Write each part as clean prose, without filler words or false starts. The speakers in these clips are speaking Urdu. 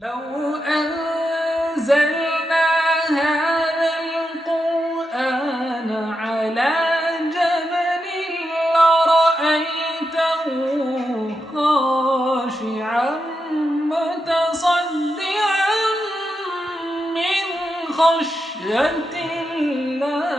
لو أنزلنا هذا القرآن على جبل لرأيته خاشعا متصدعا من خشية الله.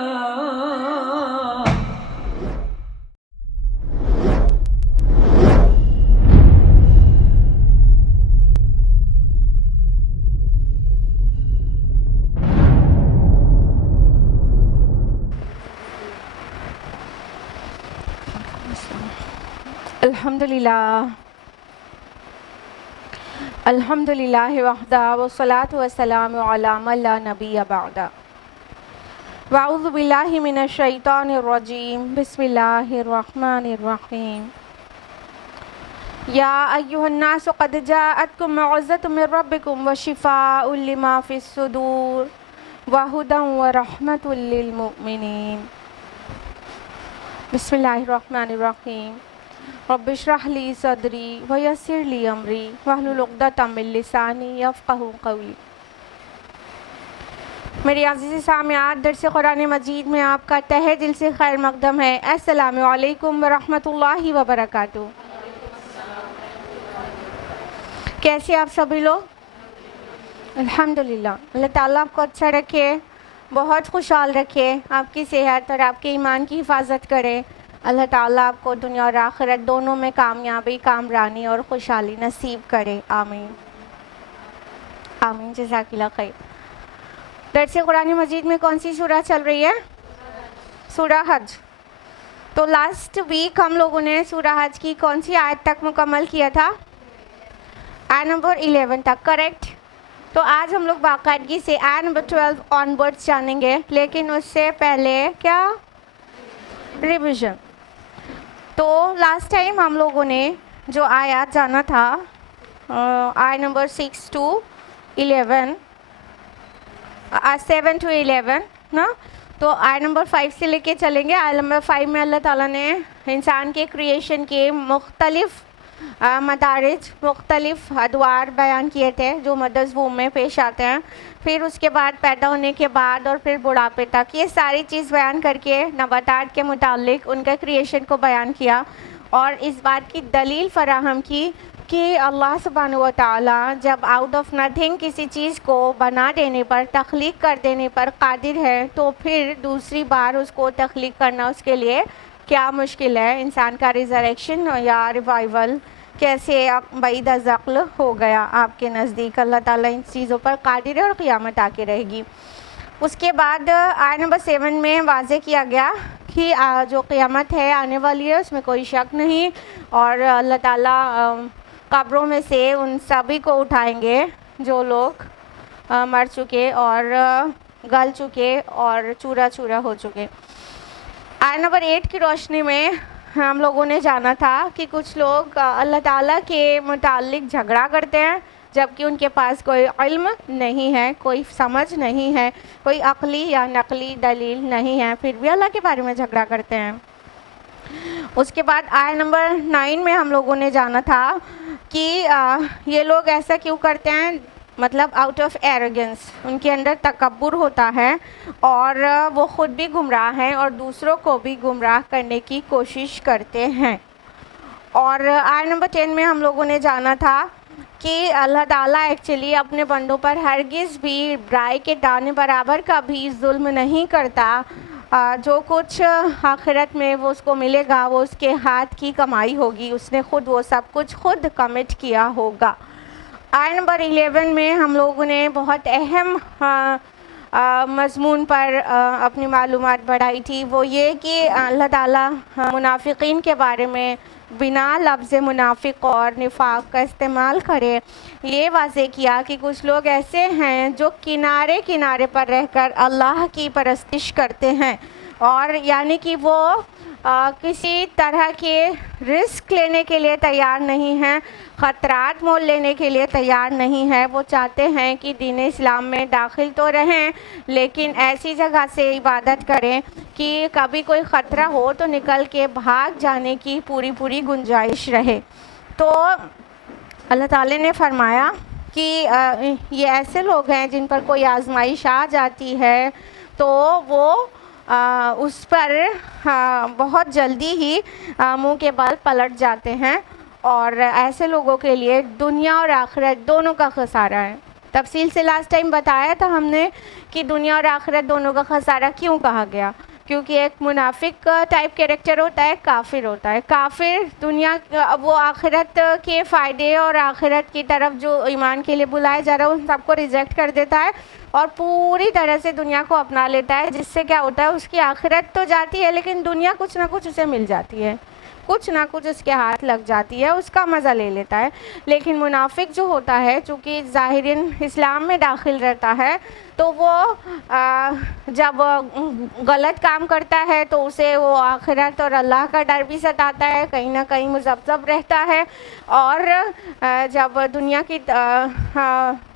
الحمدللہ وحدہ والصلاة والسلام علی من لا نبی بعد. واعوذ باللہ من الشیطان الرجیم. بسم اللہ الرحمن الرحیم. یا ایہا الناس قد جاءتکم موعظۃ من ربکم وشفاء لما فی الصدور وہدی ورحمۃ للمؤمنین. بسم اللہ الرحمن الرحیم. رب اشرح لی صدری ویسر لی امری واحلل عقدۃ من لسانی یفقہوا قولی. میری عزیز سامعات، درس قرآن مجید میں آپ کا تہہ دل سے خیر مقدم ہے. السلام علیکم ورحمۃ اللہ وبرکاتہ. کیسے آپ سبھی لوگ؟ الحمدللہ. اللہ تعالیٰ آپ کو اچھا رکھے، بہت خوشحال رکھے، آپ کی صحت اور آپ کے ایمان کی حفاظت کرے. اللہ تعالیٰ آپ کو دنیا اور آخرت دونوں میں کامیابی، کامرانی اور خوشحالی نصیب کرے. آمین آمین. جزاک اللہ خیر. درس قرآن مجید میں کون سی سورہ چل رہی ہے؟ سورہ حج. تو لاسٹ ویک ہم لوگوں نے سورہ حج کی کون سی آیت تک مکمل کیا تھا؟ آیت نمبر 11 تک، کریکٹ؟ تو آج ہم لوگ باقاعدگی سے آیت نمبر 12 آن ورڈ جانیں گے، لیکن اس سے پہلے کیا ریویژن. تو لاسٹ ٹائم ہم لوگوں نے جو آیات جانا تھا آیت نمبر 6 to 11 7 to 11 نا، تو آیت نمبر 5 سے لے کے چلیں گے. آیت نمبر 5 میں اللہ تعالیٰ نے انسان کے کریشن کے مختلف مدارج، مختلف ادوار بیان کیے تھے جو مدرز ووم میں پیش آتے ہیں. پھر اس کے بعد پیدا ہونے کے بعد اور پھر بڑھاپے تک یہ ساری چیز بیان کر کے نباتات کے متعلق ان کا کریشن کو بیان کیا، اور اس بات کی دلیل فراہم کی کہ اللہ سبحانہ و تعالیٰ جب آؤٹ آف نتھنگ کسی چیز کو بنا دینے پر، تخلیق کر دینے پر قادر ہے، تو پھر دوسری بار اس کو تخلیق کرنا اس کے لیے کیا مشکل ہے. انسان کا ریزریکشن یا ریوائیول کیسے بعید از عقل ہو گیا آپ کے نزدیک. اللہ تعالیٰ ان چیزوں پر قادر ہے اور قیامت آ کے رہے گی. اس کے بعد آیت نمبر 7 میں واضح کیا گیا کہ جو قیامت ہے آنے والی ہے، اس میں کوئی شک نہیں، اور اللہ تعالیٰ قبروں میں سے ان سبھی کو اٹھائیں گے جو لوگ مر چکے اور گل چکے اور چورا چورا ہو چکے. آیت نمبر 8 کی روشنی میں ہم لوگوں نے جانا تھا کہ کچھ لوگ اللہ تعالیٰ کے متعلق جھگڑا کرتے ہیں جبکہ ان کے پاس کوئی علم نہیں ہے، کوئی سمجھ نہیں ہے، کوئی عقلی یا نقلی دلیل نہیں ہے، پھر بھی اللہ کے بارے میں جھگڑا کرتے ہیں. اس کے بعد آیت نمبر 9 میں ہم لوگوں نے جانا تھا کہ یہ لوگ ایسا کیوں کرتے ہیں، مطلب آؤٹ آف ایروگنس، ان کے اندر تکبر ہوتا ہے اور وہ خود بھی گمراہ ہیں اور دوسروں کو بھی گمراہ کرنے کی کوشش کرتے ہیں. اور آیت نمبر 10 میں ہم لوگوں نے جانا تھا کہ اللہ تعالیٰ ایکچولی اپنے بندوں پر ہرگز بھی رائے کے دانے برابر کا بھی ظلم نہیں کرتا. جو کچھ آخرت میں وہ اس کو ملے گا وہ اس کے ہاتھ کی کمائی ہوگی، اس نے خود وہ سب کچھ خود کمٹ کیا ہوگا. آیت نمبر 11 میں ہم لوگوں نے بہت اہم مضمون پر اپنی معلومات بڑھائی تھی، وہ یہ کہ اللہ تعالیٰ منافقین کے بارے میں بنا لفظ منافق اور نفاق کا استعمال کرے یہ واضح کیا کہ کچھ لوگ ایسے ہیں جو کنارے کنارے پر رہ کر اللہ کی پرستش کرتے ہیں، اور یعنی کہ وہ کسی طرح کے رسک لینے کے لیے تیار نہیں ہیں، خطرات مول لینے کے لیے تیار نہیں ہے. وہ چاہتے ہیں کہ دین اسلام میں داخل تو رہیں لیکن ایسی جگہ سے عبادت کریں کہ کبھی کوئی خطرہ ہو تو نکل کے بھاگ جانے کی پوری گنجائش رہے. تو اللہ تعالی نے فرمایا کہ یہ ایسے لوگ ہیں جن پر کوئی آزمائش آ جاتی ہے تو وہ اس پر بہت جلدی ہی منہ کے بال پلٹ جاتے ہیں، اور ایسے لوگوں کے لیے دنیا اور آخرت دونوں کا خسارہ ہے۔ تفصیل سے لاسٹ ٹائم بتایا تھا ہم نے کہ دنیا اور آخرت دونوں کا خسارہ کیوں کہا گیا، کیونکہ ایک منافق ٹائپ کیریکٹر ہوتا ہے، کافر ہوتا ہے۔ کافر دنیا وہ آخرت کے فائدے اور آخرت کی طرف جو ایمان کے لیے بلایا جا رہا ہے ان سب کو ریجیکٹ کر دیتا ہے اور پوری طرح سے دنیا کو اپنا لیتا ہے، جس سے کیا ہوتا ہے اس کی آخرت تو جاتی ہے لیکن دنیا کچھ نہ کچھ اسے مل جاتی ہے، کچھ نہ کچھ اس کے ہاتھ لگ جاتی ہے، اس کا مزہ لے لیتا ہے۔ لیکن منافق جو ہوتا ہے چونکہ ظاہراً اسلام میں داخل رہتا ہے تو وہ جب غلط کام کرتا ہے تو اسے وہ آخرت اور اللہ کا ڈر بھی ستاتا ہے، کہیں نہ کہیں مذبذب رہتا ہے، اور جب دنیا کی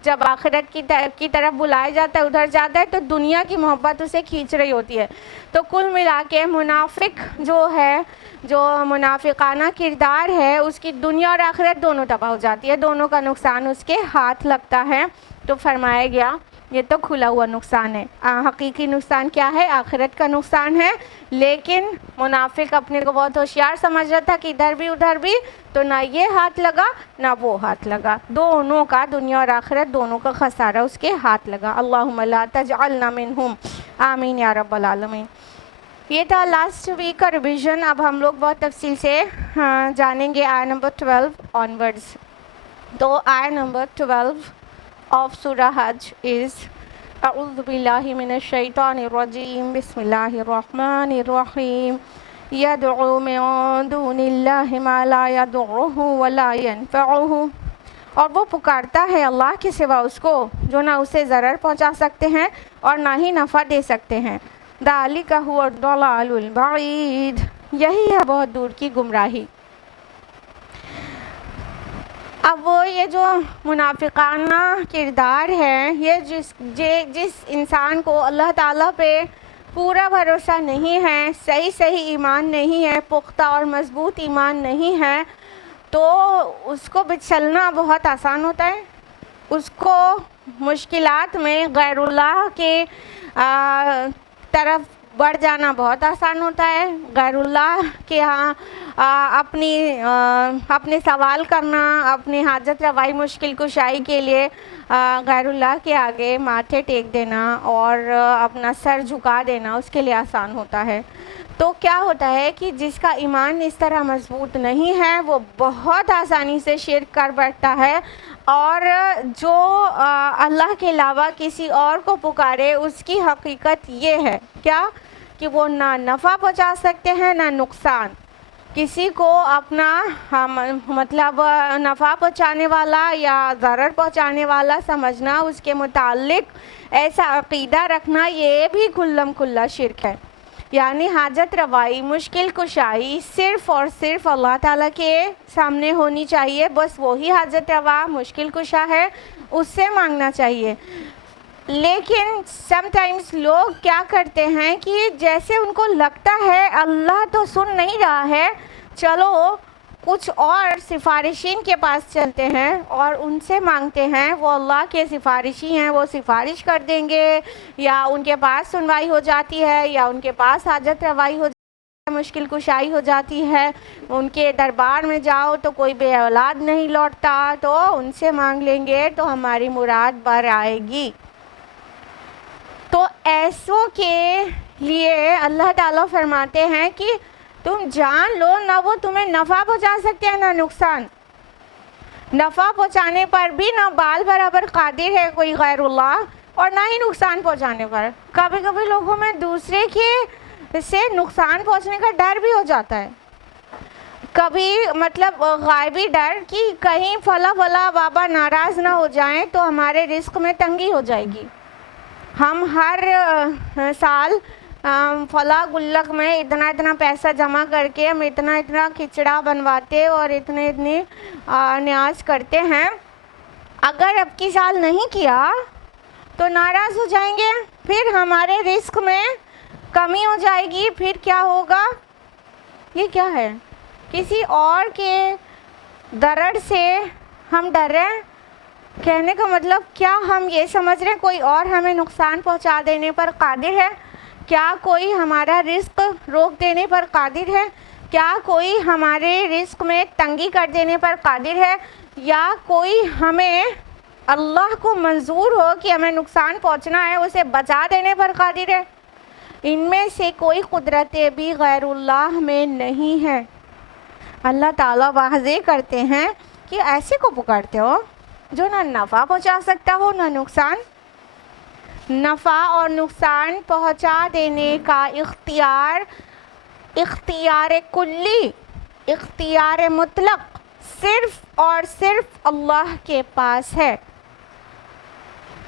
جب آخرت کی طرف بلایا جاتا ہے ادھر جاتا ہے تو دنیا کی محبت اسے کھینچ رہی ہوتی ہے۔ تو کل ملا کے منافق جو ہے، جو منافقانہ کردار ہے، اس کی دنیا اور آخرت دونوں تباہ ہو جاتی ہے، دونوں کا نقصان اس کے ہاتھ لگتا ہے۔ تو فرمایا گیا یہ تو کھلا ہوا نقصان ہے، حقیقی نقصان کیا ہے؟ آخرت کا نقصان ہے۔ لیکن منافق اپنے کو بہت ہوشیار سمجھ رہا تھا کہ ادھر بھی ادھر بھی، تو نہ یہ ہاتھ لگا نہ وہ ہاتھ لگا، دونوں کا دنیا اور آخرت دونوں کا خسارہ اس کے ہاتھ لگا۔ اللہم لا تجعلنا منہم، آمین یا رب العالمین۔ یہ تھا لاسٹ ویک کا ریویژن۔ اب ہم لوگ بہت تفصیل سے جانیں گے آیت نمبر 12 آنورڈز۔ تو آیت number 12 of Surah Hajj is أعوذ بالله من الشيطان الرجيم بسم الله الرحمن الرحيم يدعو من دون الله ما لا يضره ولا ينفعه، اور وہ پکارتا ہے اللہ کے سوا اس کو جو نہ اسے ضرر پہنچا سکتے ہیں اور نہ ہی نفع دے سکتے ہیں۔ ذَلِكَ هُوَ الضَّلَالُ الْبَعِيدُ، یہی ہے بہت دور کی گمراہی۔ اب وہ یہ جو منافقانہ کردار ہے، یہ جس انسان کو اللہ تعالیٰ پہ پورا بھروسہ نہیں ہے، صحیح ایمان نہیں ہے، پختہ اور مضبوط ایمان نہیں ہے، تو اس کو بچلنا بہت آسان ہوتا ہے، اس کو مشکلات میں غیر اللہ کے طرف بڑھ جانا بہت آسان ہوتا ہے، غیر اللہ کے ہاں اپنے سوال کرنا، اپنی حاجت روائی مشکل کشائی کے لیے غیر اللہ کے آگے ماتھے ٹیک دینا اور اپنا سر جھکا دینا اس کے لیے آسان ہوتا ہے۔ تو کیا ہوتا ہے کہ جس کا ایمان اس طرح مضبوط نہیں ہے وہ بہت آسانی سے شرک کر بیٹھتا ہے، اور جو اللہ کے علاوہ کسی اور کو پکارے اس کی حقیقت یہ ہے کیا کہ وہ نہ نفع پہنچا سکتے ہیں نہ نقصان۔ کسی کو اپنا مطلب نفع پہنچانے والا یا ضرر پہنچانے والا سمجھنا، اس کے متعلق ایسا عقیدہ رکھنا، یہ بھی کھلم کھلا شرک ہے۔ یعنی حاجت روائی مشکل کشائی صرف اور صرف اللہ تعالیٰ کے سامنے ہونی چاہیے، بس وہی حاجت روا مشکل کشا ہے، اس سے مانگنا چاہیے۔ لیکن سم ٹائمز لوگ کیا کرتے ہیں کہ جیسے ان کو لگتا ہے اللہ تو سن نہیں رہا ہے، چلو کچھ اور سفارشین کے پاس چلتے ہیں اور ان سے مانگتے ہیں، وہ اللہ کے سفارشی ہیں، وہ سفارش کر دیں گے، یا ان کے پاس سنوائی ہو جاتی ہے، یا ان کے پاس حاجت روائی ہو جاتی ہے، مشکل کشائی ہو جاتی ہے، ان کے دربار میں جاؤ تو کوئی بے اولاد نہیں لوٹتا، تو ان سے مانگ لیں گے تو ہماری مراد بر آئے گی۔ تو ایسوں کے لیے اللہ تعالیٰ فرماتے ہیں کہ تم جان لو نہ وہ تمہیں نفع پہنچا سکتے ہیں نہ نقصان، نفع پہنچانے پر بھی نہ بال برابر قادر ہے کوئی غیر اللہ، اور نہ ہی نقصان پہنچانے پر۔ کبھی کبھی لوگوں میں دوسرے کے سے نقصان پہنچنے کا ڈر بھی ہو جاتا ہے، کبھی مطلب غائبی ڈر کہ کہیں فلاں بابا ناراض نہ ہو جائیں تو ہمارے رزق میں تنگی ہو جائے گی۔ ہم ہر سال فلاں گلک میں اتنا پیسہ جمع کر کے ہم اتنا کھچڑا بنواتے اور اتنے نیاز کرتے ہیں، اگر اب کی سال نہیں کیا تو ناراض ہو جائیں گے، پھر ہمارے رزق میں کمی ہو جائے گی، پھر کیا ہوگا؟ یہ کیا ہے؟ کسی اور کے ضرر سے ہم ڈر رہے ہیں، کہنے کا مطلب کیا ہم یہ سمجھ رہے ہیں کوئی اور ہمیں نقصان پہنچا دینے پر قادر ہے؟ کیا کوئی ہمارا رزق روک دینے پر قادر ہے؟ کیا کوئی ہمارے رزق میں تنگی کر دینے پر قادر ہے؟ یا کوئی ہمیں اللہ کو منظور ہو کہ ہمیں نقصان پہنچنا ہے اسے بچا دینے پر قادر ہے؟ ان میں سے کوئی قدرت بھی غیر اللہ میں نہیں ہے۔ اللہ تعالیٰ واضح کرتے ہیں کہ ایسے کو پکارتے ہو جو نہ نفع پہنچا سکتا ہو نہ نقصان۔ نفع اور نقصان پہنچا دینے کا اختیار کلی، اختیار مطلق صرف اور صرف اللہ کے پاس ہے۔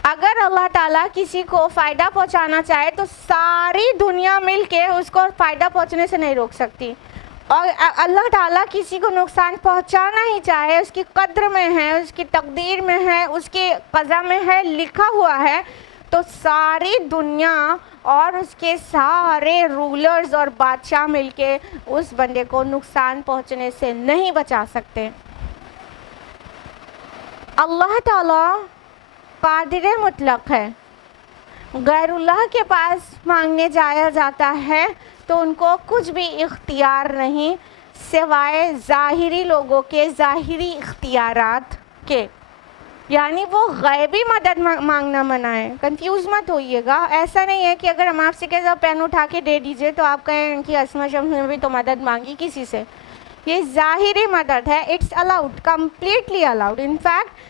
اگر اللہ تعالیٰ کسی کو فائدہ پہنچانا چاہے تو ساری دنیا مل کے اس کو فائدہ پہنچنے سے نہیں روک سکتی، اور اللہ تعالیٰ کسی کو نقصان پہنچانا ہی چاہے اس کی قدر میں ہے، اس کی تقدیر میں ہے، اس کی قضا میں ہے، لکھا ہوا ہے، تو ساری دنیا اور اس کے سارے رولرز اور بادشاہ مل کے اس بندے کو نقصان پہنچنے سے نہیں بچا سکتے۔ اللہ تعالیٰ قادر مطلق ہے۔ غیر اللہ کے پاس مانگنے جایا جاتا ہے تو ان کو کچھ بھی اختیار نہیں سوائے ظاہری لوگوں کے ظاہری اختیارات کے، یعنی وہ غیبی مدد مانگنا منع ہے۔ کنفیوز مت ہوئیے گا، ایسا نہیں ہے کہ اگر ہم آپ سے کہے پین اٹھا کے دے دیجئے تو آپ کہیں کہ اسما شمس نے بھی تو مدد مانگی کسی سے۔ یہ ظاہری مدد ہے، it's allowed, completely allowed. In fact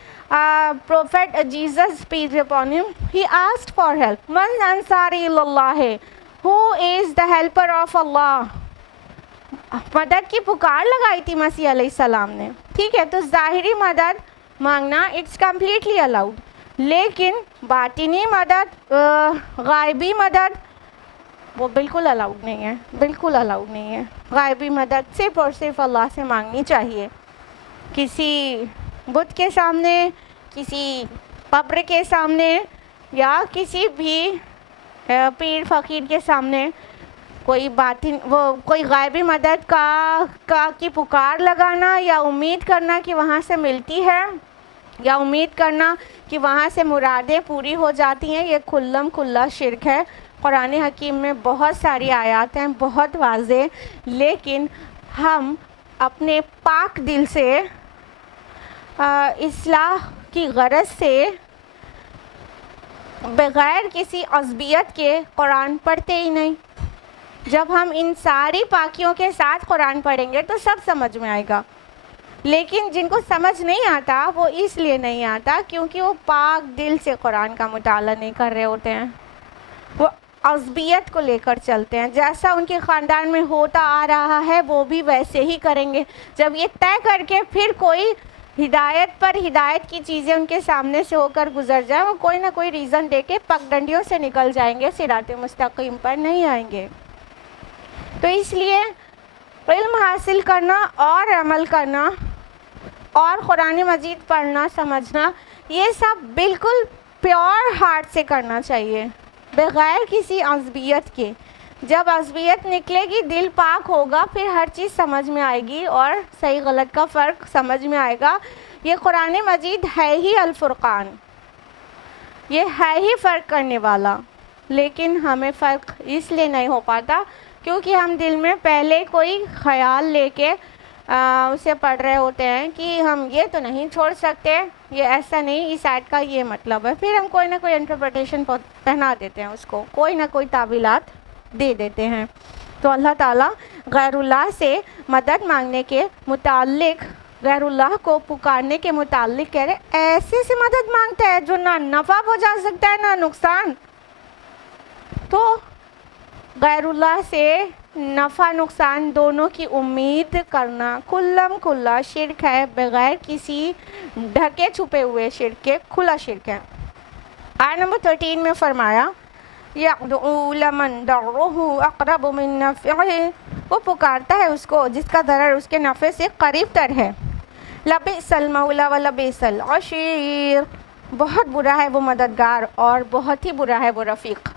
Prophet Jesus, peace be upon him, he asked for help. Man ansari ilallah, who is the helper of Allah? مدد کی پکار لگائی تھی مسیح علیہ السلام نے، ٹھیک ہے، تو ظاہری مدد مانگنا اٹس کمپلیٹلی الاؤڈ، لیکن باطنی مدد، غائبی مدد وہ بالکل الاؤڈ نہیں ہے، بالکل الاؤڈ نہیں ہے۔ غائبی مدد صرف اور صرف اللہ سے مانگنی چاہیے۔ کسی بت کے سامنے، کسی قبر کے سامنے، یا کسی بھی پیر فقیر کے سامنے کوئی غائبی مدد کی پکار لگانا یا امید کرنا کہ وہاں سے ملتی ہے، یا امید کرنا کہ وہاں سے مرادیں پوری ہو جاتی ہیں، یہ کھلم کھلا شرک ہے۔ قرآن حکیم میں بہت ساری آیات ہیں، بہت واضح، لیکن ہم اپنے پاک دل سے اصلاح کی غرض سے بغیر کسی عصبیت کے قرآن پڑھتے ہی نہیں۔ جب ہم ان ساری پاکیوں کے ساتھ قرآن پڑھیں گے تو سب سمجھ میں آئے گا، لیکن جن کو سمجھ نہیں آتا وہ اس لیے نہیں آتا کیونکہ وہ پاک دل سے قرآن کا مطالعہ نہیں کر رہے ہوتے ہیں، وہ عصبیت کو لے کر چلتے ہیں، جیسا ان کے خاندان میں ہوتا آ رہا ہے وہ بھی ویسے ہی کریں گے۔ جب یہ طے کر کے پھر کوئی ہدایت پر ہدایت کی چیزیں ان کے سامنے سے ہو کر گزر جائیں، وہ کوئی نہ کوئی ریزن دے کے پگڈنڈیوں سے نکل جائیں گے، صراط مستقیم پر نہیں آئیں گے۔ تو اس لیے علم حاصل کرنا اور عمل کرنا اور قرآن مجید پڑھنا سمجھنا، یہ سب بالکل پیور ہارٹ سے کرنا چاہیے، بغیر کسی عصبیت کے۔ جب عصبیت نکلے گی، دل پاک ہوگا، پھر ہر چیز سمجھ میں آئے گی اور صحیح غلط کا فرق سمجھ میں آئے گا۔ یہ قرآن مجید ہے ہی الفرقان، یہ ہے ہی فرق کرنے والا، لیکن ہمیں فرق اس لیے نہیں ہو پاتا کیونکہ ہم دل میں پہلے کوئی خیال لے کے اسے پڑھ رہے ہوتے ہیں کہ ہم یہ تو نہیں چھوڑ سکتے، یہ ایسا نہیں، اس آیت کا یہ مطلب ہے، پھر ہم کوئی نہ کوئی انٹرپریٹیشن پہنا دیتے ہیں، اس کو کوئی نہ کوئی تعویلات دے دیتے ہیں۔ تو اللہ تعالیٰ غیر اللہ سے مدد مانگنے کے متعلق، غیر اللہ کو پکارنے کے متعلق کہہ رہے ایسے سے مدد مانگتا ہے جو نہ نفع پہنچا سکتا ہے نہ نقصان۔ تو غیر اللہ سے نفع نقصان دونوں کی امید کرنا کلم کھلا شرک ہے، بغیر کسی ڈھکے چھپے ہوئے شرک کے، کھلا شرک ہے۔ آیت نمبر 13 میں فرمایا یَعْدُعُو لَمَنْ دَرُّهُ أَقْرَبُ مِن نَفْعِهِ، وہ پکارتا ہے اس کو جس کا ضرر اس کے نفع سے قریب تر ہے۔ لَبِئْسَ الْمَوْلَى وَلَبِئْسَ الْعَشِيرُ، بہت برا ہے وہ مددگار اور بہت ہی برا ہے وہ رفیق۔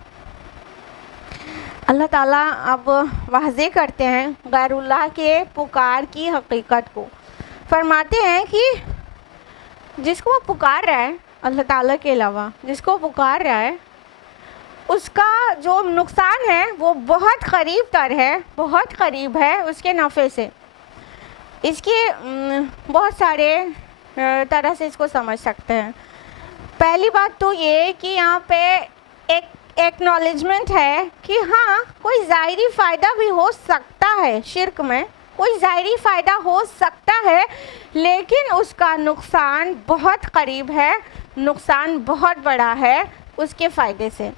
اللہ تعالیٰ اب واضح کرتے ہیں غیر اللہ کے پکار کی حقیقت کو، فرماتے ہیں کہ جس کو وہ پکار رہا ہے اللہ تعالیٰ کے علاوہ، جس کو پکار رہا ہے، اس کا جو نقصان ہے وہ بہت قریب تر ہے، بہت قریب ہے اس کے نفع سے۔ اس کے بہت سارے طرح سے اس کو سمجھ سکتے ہیں۔ پہلی بات تو یہ کہ یہاں پہ ایک ایکنالجمنٹ ہے کہ ہاں کوئی ظاہری فائدہ بھی ہو سکتا ہے، شرک میں کوئی ظاہری فائدہ ہو سکتا ہے، لیکن اس کا نقصان بہت قریب ہے، نقصان بہت بڑا ہے اس کے فائدے سے۔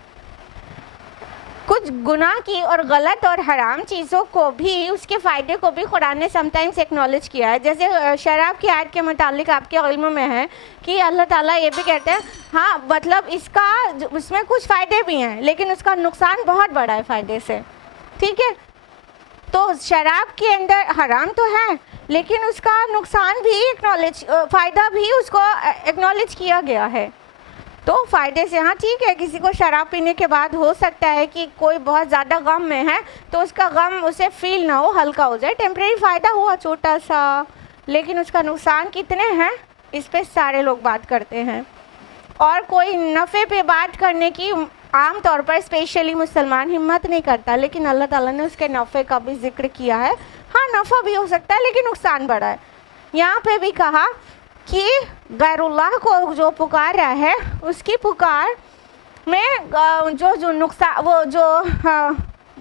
کچھ گناہ کی اور غلط اور حرام چیزوں کو بھی، اس کے فائدے کو بھی قرآن نے سم ٹائمز ایکنالج کیا ہے۔ جیسے شراب کی آیت کے متعلق آپ کے علم میں ہے کہ اللہ تعالیٰ یہ بھی کہتے ہیں ہاں مطلب اس میں کچھ فائدے بھی ہیں لیکن اس کا نقصان بہت بڑا ہے فائدے سے، ٹھیک ہے؟ تو شراب کے اندر حرام تو ہے لیکن اس کا نقصان بھی فائدہ بھی اس کو ایکنالج کیا گیا ہے۔ تو فائدے سے ہاں ٹھیک ہے، کسی کو شراب پینے کے بعد ہو سکتا ہے کہ کوئی بہت زیادہ غم میں ہے تو اس کا غم اسے فیل نہ ہو، ہلکا ہو جائے، ٹیمپریری فائدہ ہوا چھوٹا سا، لیکن اس کا نقصان کتنے ہیں اس پہ سارے لوگ بات کرتے ہیں۔ اور کوئی نفع پہ بات کرنے کی عام طور پر اسپیشلی مسلمان ہمت نہیں کرتا، لیکن اللہ تعالیٰ نے اس کے نفع کا بھی ذکر کیا ہے۔ ہاں نفع بھی ہو سکتا ہے لیکن نقصان بڑا ہے۔ یہاں پہ بھی کہا کہ غیر اللہ کو جو پکار رہا ہے اس کی پکار میں جو نقصان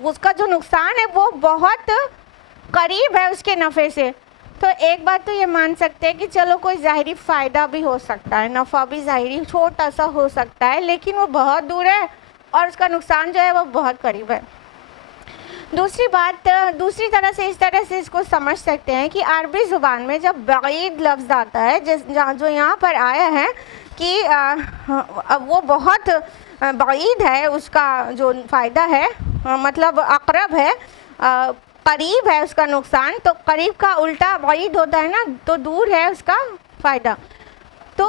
اس کا جو نقصان ہے وہ بہت قریب ہے اس کے نفع سے۔ تو ایک بات تو یہ مان سکتے ہیں کہ چلو کوئی ظاہری فائدہ بھی ہو سکتا ہے، نفع بھی ظاہری چھوٹا سا ہو سکتا ہے لیکن وہ بہت دور ہے اور اس کا نقصان جو ہے وہ بہت قریب ہے۔ دوسری بات، دوسری طرح سے اس طرح سے اس کو سمجھ سکتے ہیں کہ عربی زبان میں جب بعید لفظ آتا ہے جو یہاں پر آیا ہے کہ وہ بہت بعید ہے، اس کا جو فائدہ ہے مطلب اقرب ہے، قریب ہے اس کا نقصان، تو قریب کا الٹا بعید ہوتا ہے نا، تو دور ہے اس کا فائدہ۔ تو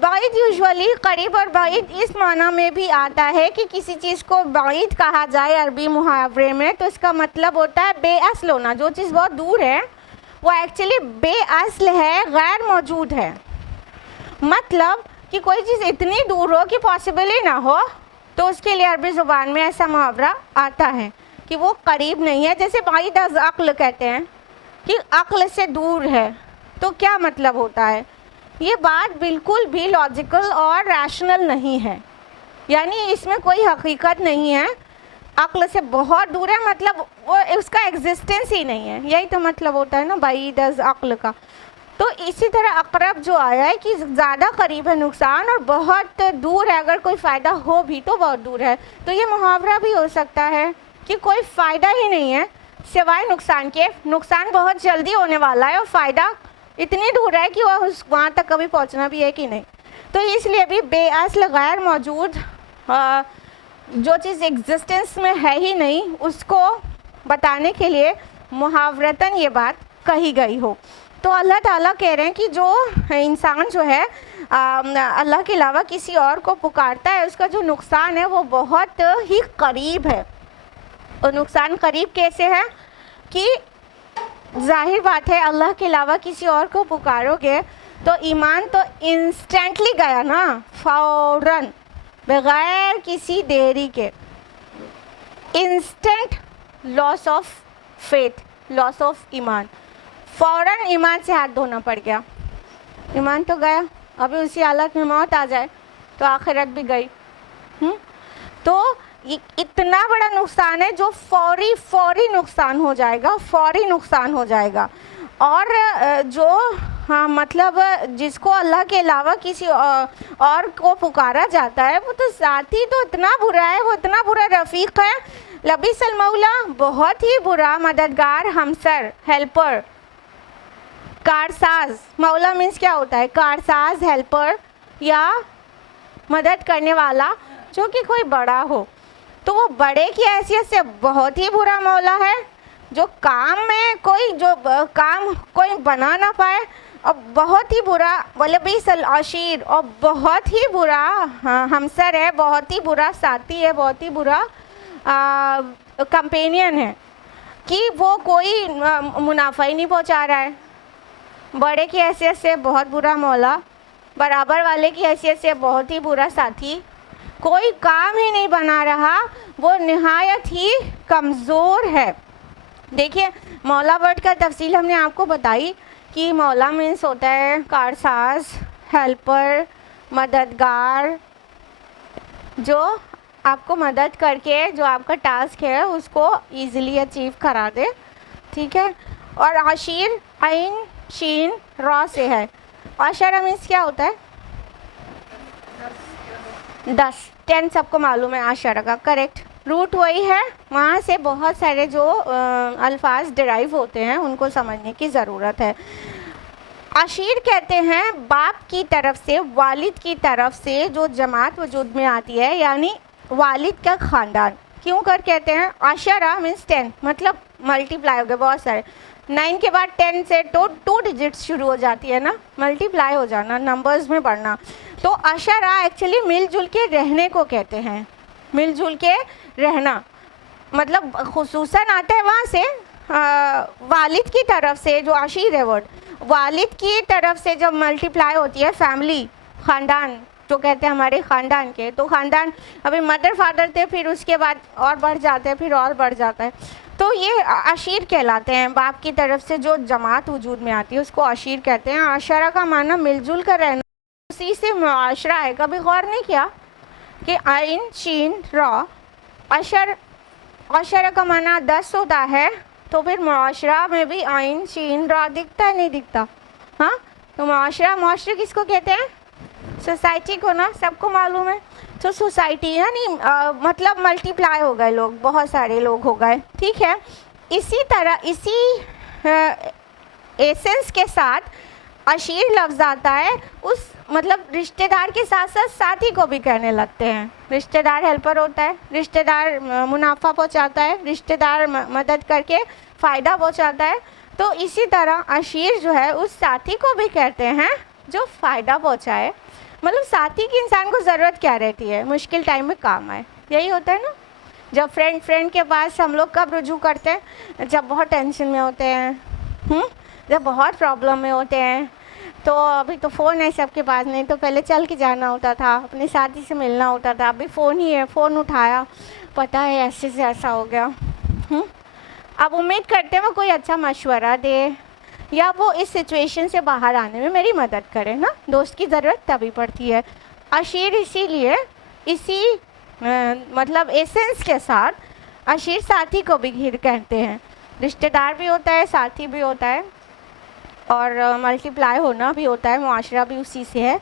بعید یوزولی قریب اور بعید اس معنی میں بھی آتا ہے کہ کسی چیز کو بعید کہا جائے عربی محاورے میں تو اس کا مطلب ہوتا ہے بے اصل ہونا۔ جو چیز بہت دور ہے وہ ایکچولی بے اصل ہے، غیر موجود ہے۔ مطلب کہ کوئی چیز اتنی دور ہو کہ پاسبل ہی نہ ہو، تو اس کے لیے عربی زبان میں ایسا محاورہ آتا ہے کہ وہ قریب نہیں ہے۔ جیسے بعید از عقل کہتے ہیں کہ عقل سے دور ہے، تو کیا مطلب ہوتا ہے؟ یہ بات بالکل بھی لاجیکل اور ریشنل نہیں ہے، یعنی اس میں کوئی حقیقت نہیں ہے، عقل سے بہت دور ہے مطلب وہ اس کا ایگزسٹنس ہی نہیں ہے، یہی تو مطلب ہوتا ہے نا بعید از عقل کا۔ تو اسی طرح اقرب جو آیا ہے کہ زیادہ قریب ہے نقصان اور بہت دور ہے، اگر کوئی فائدہ ہو بھی تو بہت دور ہے۔ تو یہ محاورہ بھی ہو سکتا ہے کہ کوئی فائدہ ہی نہیں ہے سوائے نقصان کے، نقصان بہت جلدی ہونے والا ہے اور فائدہ اتنی دور ہے کہ وہ وہاں تک کبھی پہنچنا بھی ہے کہ نہیں۔ تو اس لیے بھی بے اصل، غیر موجود، جو چیز ایگزسٹنس میں ہے ہی نہیں اس کو بتانے کے لیے محاورتاً یہ بات کہی گئی ہو۔ تو اللہ تعالیٰ کہہ رہے ہیں کہ جو انسان جو ہے اللہ کے علاوہ کسی اور کو پکارتا ہے اس کا جو نقصان ہے وہ بہت ہی قریب ہے۔ اور نقصان قریب کیسے ہے کہ ظاہر بات ہے اللہ کے علاوہ کسی اور کو پکارو گے تو ایمان تو انسٹنٹلی گیا نا، فوراً، بغیر کسی دیری کے، instant loss of faith, loss of ایمان، فوراً ایمان سے ہاتھ دھونا پڑ گیا، ایمان تو گیا، ابھی اسی حالت میں موت آ جائے تو آخرت بھی گئی۔ تو اتنا بڑا نقصان ہے جو فوری نقصان ہو جائے گا، فوری نقصان ہو جائے گا۔ اور جو مطلب جس کو اللہ کے علاوہ کسی اور کو پکارا جاتا ہے وہ تو ذاتی تو اتنا برا ہے، وہ اتنا برا رفیق ہے، لبیس المولا، بہت ہی برا مددگار، ہمسر، ہیلپر، کارساز۔ مولا مینس کیا ہوتا ہے؟ کارساز، ہیلپر یا مدد کرنے والا جو کہ کوئی بڑا ہو۔ تو وہ بڑے کی حیثیت سے بہت ہی برا مولا ہے، جو کام میں کوئی بنا نہ پائے، اور بہت ہی برا ولبیس العشیر، اور بہت ہی برا ہمسر ہے، بہت ہی برا ساتھی ہے، بہت ہی برا کمپینین ہے کہ وہ کوئی منافع ہی نہیں پہنچا رہا ہے۔ بڑے کی حیثیت سے بہت برا مولا، برابر والے کی حیثیت سے بہت ہی برا ساتھی، کوئی کام ہی نہیں بنا رہا، وہ نہایت ہی کمزور ہے. دیکھیے مولا ورڈ کا تفصیل ہم نے آپ کو بتائی کہ مولا مینس ہوتا ہے کارساز، ہیلپر، مددگار، جو آپ کو مدد کر کے جو آپ کا ٹاسک ہے اس کو ایزیلی اچیو کرا دے. ٹھیک ہے. اور عشیر عین شین را سے ہے. عشرہ مینس کیا ہوتا ہے؟ 10. 10 سب کو معلوم ہے عشرہ کا. کریکٹ. روٹ وہی ہے، وہاں سے بہت سارے جو الفاظ ڈرائیو ہوتے ہیں ان کو سمجھنے کی ضرورت ہے. عشیر کہتے ہیں باپ کی طرف سے، والد کی طرف سے جو جماعت وجود میں آتی ہے، یعنی والد کا خاندان. کیوں کر کہتے ہیں عشرہ مینس 10، مطلب ملٹی پلائی ہو گئے بہت سارے. 9 کے بعد 10 سے 2 ڈیجٹس شروع ہو جاتی ہے نا، ملٹی پلائی ہو جانا، نمبرز میں بڑھنا. تو عشرہ ایکچولی مل جل کے رہنے کو کہتے ہیں. مل جل کے رہنا مطلب خصوصاً آتا ہے وہاں سے والد کی طرف سے، جو عشیر ہے ورڈ، والد کی طرف سے جب ملٹی پلائی ہوتی ہے فیملی، خاندان جو کہتے ہیں ہمارے خاندان کے، تو خاندان ابھی مدر فادر تھے، پھر اس کے بعد اور بڑھ جاتے ہیں، پھر اور بڑھ جاتا ہے. تو یہ عشیر کہلاتے ہیں. باپ کی طرف سے جو جماعت وجود میں آتی ہے اس کو عشیر کہتے ہیں. عشرہ کا معنی مل جل کر رہنا، اسی سے معاشرہ ہے. کبھی غور نہیں کیا کہ عین شین را، عشرہ کا معنی 10 ہوتا ہے، تو پھر معاشرہ میں بھی عین شین را دکھتا ہے نہیں دکھتا؟ ہاں. تو معاشرہ کس کو کہتے ہیں؟ سوسائٹی کو نا، سب کو معلوم ہے. تو سوسائٹی یعنی مطلب ملٹی پلائی ہو گئے لوگ، بہت سارے لوگ ہو گئے. ٹھیک ہے. اسی طرح اسی ایسنس کے ساتھ عشیر لفظ آتا ہے اس مطلب رشتہ دار کے ساتھ ساتھ ساتھی کو بھی کہنے لگتے ہیں. رشتہ دار ہیلپر ہوتا ہے، رشتہ دار منافع پہنچاتا ہے، رشتہ دار مدد کر کے فائدہ پہنچاتا ہے. تو اسی طرح عشیر جو ہے اس ساتھی کو بھی کہتے ہیں جو فائدہ پہنچائے. مطلب ساتھی کی انسان کو ضرورت کیا رہتی ہے؟ مشکل ٹائم میں کام آئے. یہی ہوتا ہے نا. جب فرینڈ کے پاس ہم لوگ کب رجوع کرتے ہیں؟ جب بہت ٹینشن میں ہوتے ہیں، جب بہت پرابلم میں ہوتے ہیں. تو ابھی تو فون ہے سب کے پاس، نہیں تو پہلے چل کے جانا ہوتا تھا، اپنے ساتھی سے ملنا ہوتا تھا. ابھی فون ہی ہے، فون اٹھایا، پتہ ہے ایسے سے ایسا ہو گیا. اب امید کرتے ہیں وہ کوئی اچھا مشورہ دے یا وہ اس سچویشن سے باہر آنے میں میری مدد کرے نا. دوست کی ضرورت تبھی پڑتی ہے. عشیر اسی لیے اسی مطلب ایسنس کے ساتھ عشیر ساتھی کو بھی گھیر کہتے ہیں. رشتہ دار بھی ہوتا ہے، ساتھی بھی ہوتا ہے، اور ملٹی پلائی ہونا بھی ہوتا ہے. معاشرہ بھی اسی سے ہے.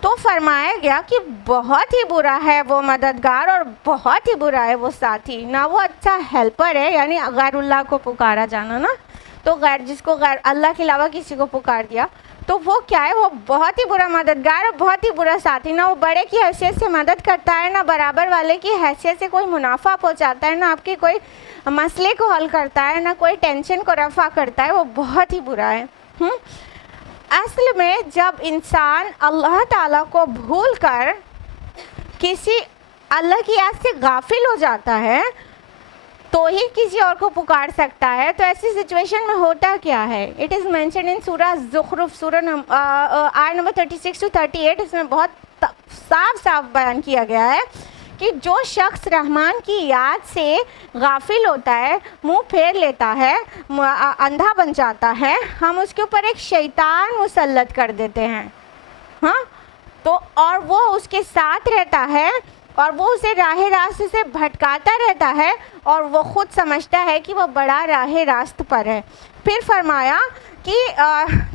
تو فرمایا گیا کہ بہت ہی برا ہے وہ مددگار اور بہت ہی برا ہے وہ ساتھی. نہ وہ اچھا ہیلپر ہے، یعنی غیر اللہ کو پکارا جانا نا. تو جس کو غیر اللہ کے علاوہ کسی کو پکار دیا تو وہ کیا ہے؟ وہ بہت ہی برا مددگار اور بہت ہی برا ساتھی. نہ وہ بڑے کی حیثیت سے مدد کرتا ہے، نہ برابر والے کی حیثیت سے کوئی منافع پہنچاتا ہے، نہ آپ کے کوئی مسئلے کو حل کرتا ہے، نہ کوئی ٹینشن کو رفع کرتا ہے. وہ بہت ہی برا ہے. اصل میں جب انسان اللہ تعالیٰ کو بھول کر کسی اللہ کی یاد سے غافل ہو جاتا ہے تو ہی کسی اور کو پکار سکتا ہے. تو ایسی سچویشن میں ہوتا کیا ہے؟ اٹ از مینشن ان سورہ زخرف، سورہ آیت نمبر 36 to 38. اس میں بہت صاف بیان کیا گیا ہے کہ جو شخص رحمان کی یاد سے غافل ہوتا ہے، منہ پھیر لیتا ہے، اندھا بن جاتا ہے، ہم اس کے اوپر ایک شیطان مسلط کر دیتے ہیں. ہاں. تو اور وہ اس کے ساتھ رہتا ہے اور وہ اسے راہ راست سے بھٹکاتا رہتا ہے اور وہ خود سمجھتا ہے کہ وہ بڑا راہ راست پر ہے. پھر فرمایا کہ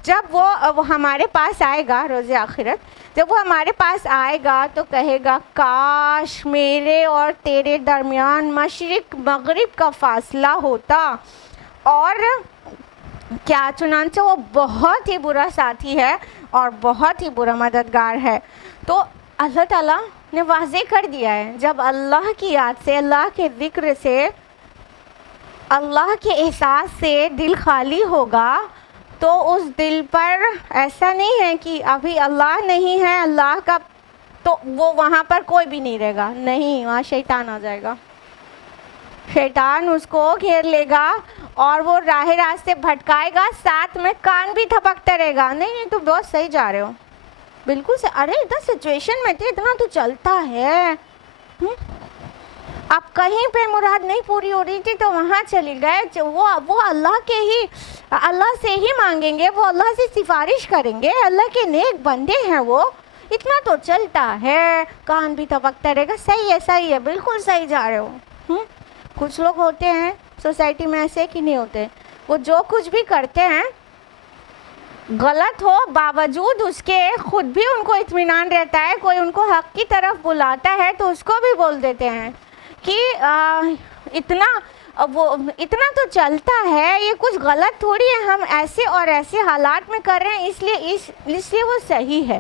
جب وہ ہمارے پاس آئے گا روز آخرت، جب وہ ہمارے پاس آئے گا تو کہے گا کاش میرے اور تیرے درمیان مشرق مغرب کا فاصلہ ہوتا. اور کیا چنانچہ وہ بہت ہی برا ساتھی ہے اور بہت ہی برا مددگار ہے. تو اللہ تعالیٰ نے واضح کر دیا ہے جب اللہ کی یاد سے، اللہ کے ذکر سے، اللہ کے احساس سے دل خالی ہوگا تو اس دل پر ایسا نہیں ہے کہ ابھی اللہ نہیں ہے، اللہ کا تو وہ وہاں پر کوئی بھی نہیں رہے گا. نہیں، وہاں شیطان آ جائے گا. شیطان اس کو گھیر لے گا اور وہ راہ راستے بھٹکائے گا، ساتھ میں کان بھی تھپکتا رہے گا. نہیں تو بہت صحیح جا رہے ہو، بالکل سے. ارے ادھر سچویشن میں تھے, اتنا تو چلتا ہے. اب کہیں پہ مراد نہیں پوری ہو رہی تھی تو وہاں چلی گئے. وہ اللہ کے ہی, اللہ سے ہی مانگیں گے, وہ اللہ سے سفارش کریں گے, اللہ کے نیک بندے ہیں وہ. اتنا تو چلتا ہے, کان بھی تبکتا رہے گا. صحیح ہے, بالکل صحیح جا رہے ہو. کچھ لوگ ہوتے ہیں سوسائٹی میں ایسے کہ نہیں ہوتے, وہ جو کچھ بھی کرتے ہیں غلط ہو باوجود اس کے خود بھی ان کو اطمینان رہتا ہے. کوئی ان کو حق کی طرف بلاتا ہے تو اس کو بھی بول دیتے ہیں کہ اتنا تو چلتا ہے, یہ کچھ غلط تھوڑی ہے, ہم ایسے اور ایسے حالات میں کر رہے ہیں اس لیے وہ صحیح ہے,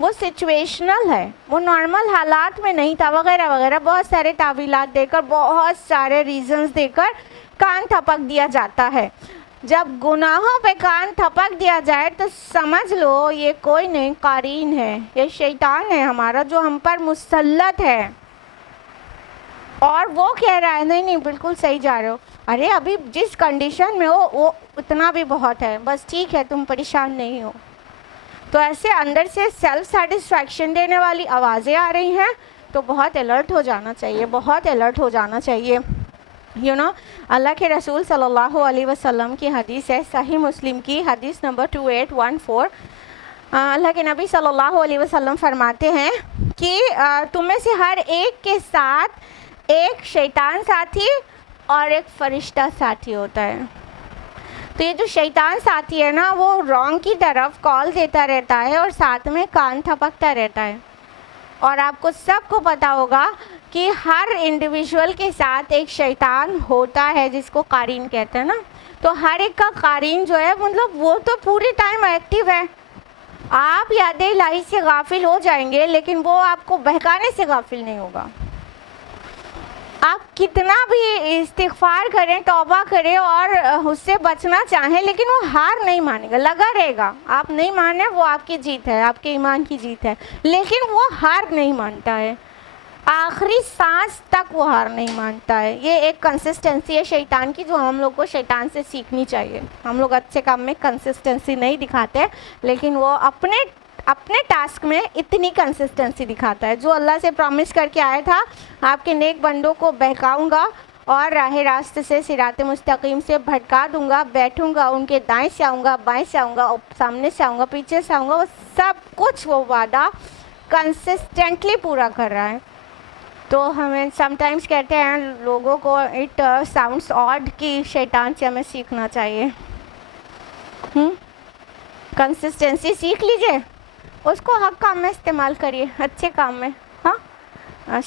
وہ سچویشنل ہے, وہ نارمل حالات میں نہیں تھا, وغیرہ وغیرہ. بہت سارے تعویلات دے کر, بہت سارے ریزنز دے کر کان تھپک دیا جاتا ہے. جب گناہوں پہ کان تھپک دیا جائے تو سمجھ لو یہ کوئی نہیں, قارین ہے, یہ شیطان ہے ہمارا جو ہم پر مسلط ہے. اور وہ کہہ رہا ہے نہیں بالکل صحیح جا رہے ہو. ارے ابھی جس کنڈیشن میں ہو وہ اتنا بھی بہت ہے, بس ٹھیک ہے تم پریشان نہیں ہو. تو ایسے اندر سے سیلف سیٹسفیکشن دینے والی آوازیں آ رہی ہیں تو بہت الرٹ ہو جانا چاہیے, بہت الرٹ ہو جانا چاہیے. اللہ کے رسول صلی اللہ علیہ وسلم کی حدیث ہے, صحیح مسلم کی حدیث نمبر 2814. اللہ کے نبی صلی اللہ علیہ وسلم فرماتے ہیں کہ تم میں سے ہر ایک کے ساتھ ایک شیطان ساتھی اور ایک فرشتہ ساتھی ہوتا ہے. تو یہ جو شیطان ساتھی ہے نا, وہ رانگ کی طرف کال دیتا رہتا ہے اور ساتھ میں کان تھپکتا رہتا ہے. اور آپ کو سب کو پتا ہوگا کہ ہر انڈیویجول کے ساتھ ایک شیطان ہوتا ہے جس کو قارین کہتے ہیں نا. تو ہر ایک کا قارین جو ہے مطلب وہ تو پورے ٹائم ایکٹیو ہے. آپ یاد الہی سے غافل ہو جائیں گے لیکن وہ آپ کو بہکانے سے غافل نہیں ہوگا. آپ کتنا بھی استغفار کریں, توبہ کریں اور اس سے بچنا چاہیں لیکن وہ ہار نہیں مانے گا, لگا رہے گا. آپ نہیں مانے وہ آپ کی جیت ہے, آپ کے ایمان کی جیت ہے, لیکن وہ ہار نہیں مانتا ہے, آخری سانس تک وہ ہار نہیں مانتا ہے. یہ ایک کنسسٹنسی ہے شیطان کی جو ہم لوگ کو شیطان سے سیکھنی چاہیے. ہم لوگ اچھے کام میں کنسسٹنسی نہیں دکھاتے لیکن وہ اپنے ٹاسک میں اتنی کنسسٹنسی دکھاتا ہے. جو اللہ سے پرومس کر کے آیا تھا, آپ کے نیک بندوں کو بہکاؤں گا اور راہ راست سے صراط مستقیم سے بھٹکا دوں گا, بیٹھوں گا, ان کے دائیں سے آؤں گا, بائیں سے آؤں گا, سامنے سے آؤں گا, پیچھے سے آؤں گا. وہ سب کچھ وہ وعدہ کنسسٹنٹلی پورا کر رہا ہے. تو ہمیں سم ٹائمس کہتے ہیں لوگوں کو اٹ ساؤنڈس آڈ کہ شیطان سے ہمیں سیکھنا چاہیے. کنسسٹنسی سیکھ لیجئے, اس کو حق کام میں استعمال کریے, اچھے کام میں.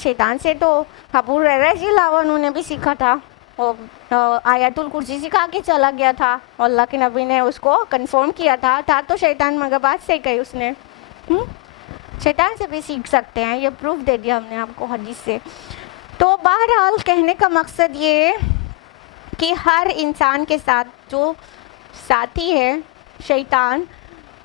شیطان سے تو ابو ہریرہ رضی اللہ عنہ نے بھی سیکھا تھا, وہ آیت الکرسی سکھا کے چلا گیا تھا, اللہ کے نبی نے اس کو کنفرم کیا تھا تو شیطان مگر بات سے کہی اس نے. شیطان سے بھی سیکھ سکتے ہیں, یہ پروف دے دیا ہم نے آپ کو حدیث سے. تو بہرحال کہنے کا مقصد یہ کہ ہر انسان کے ساتھ جو ساتھی ہے شیطان,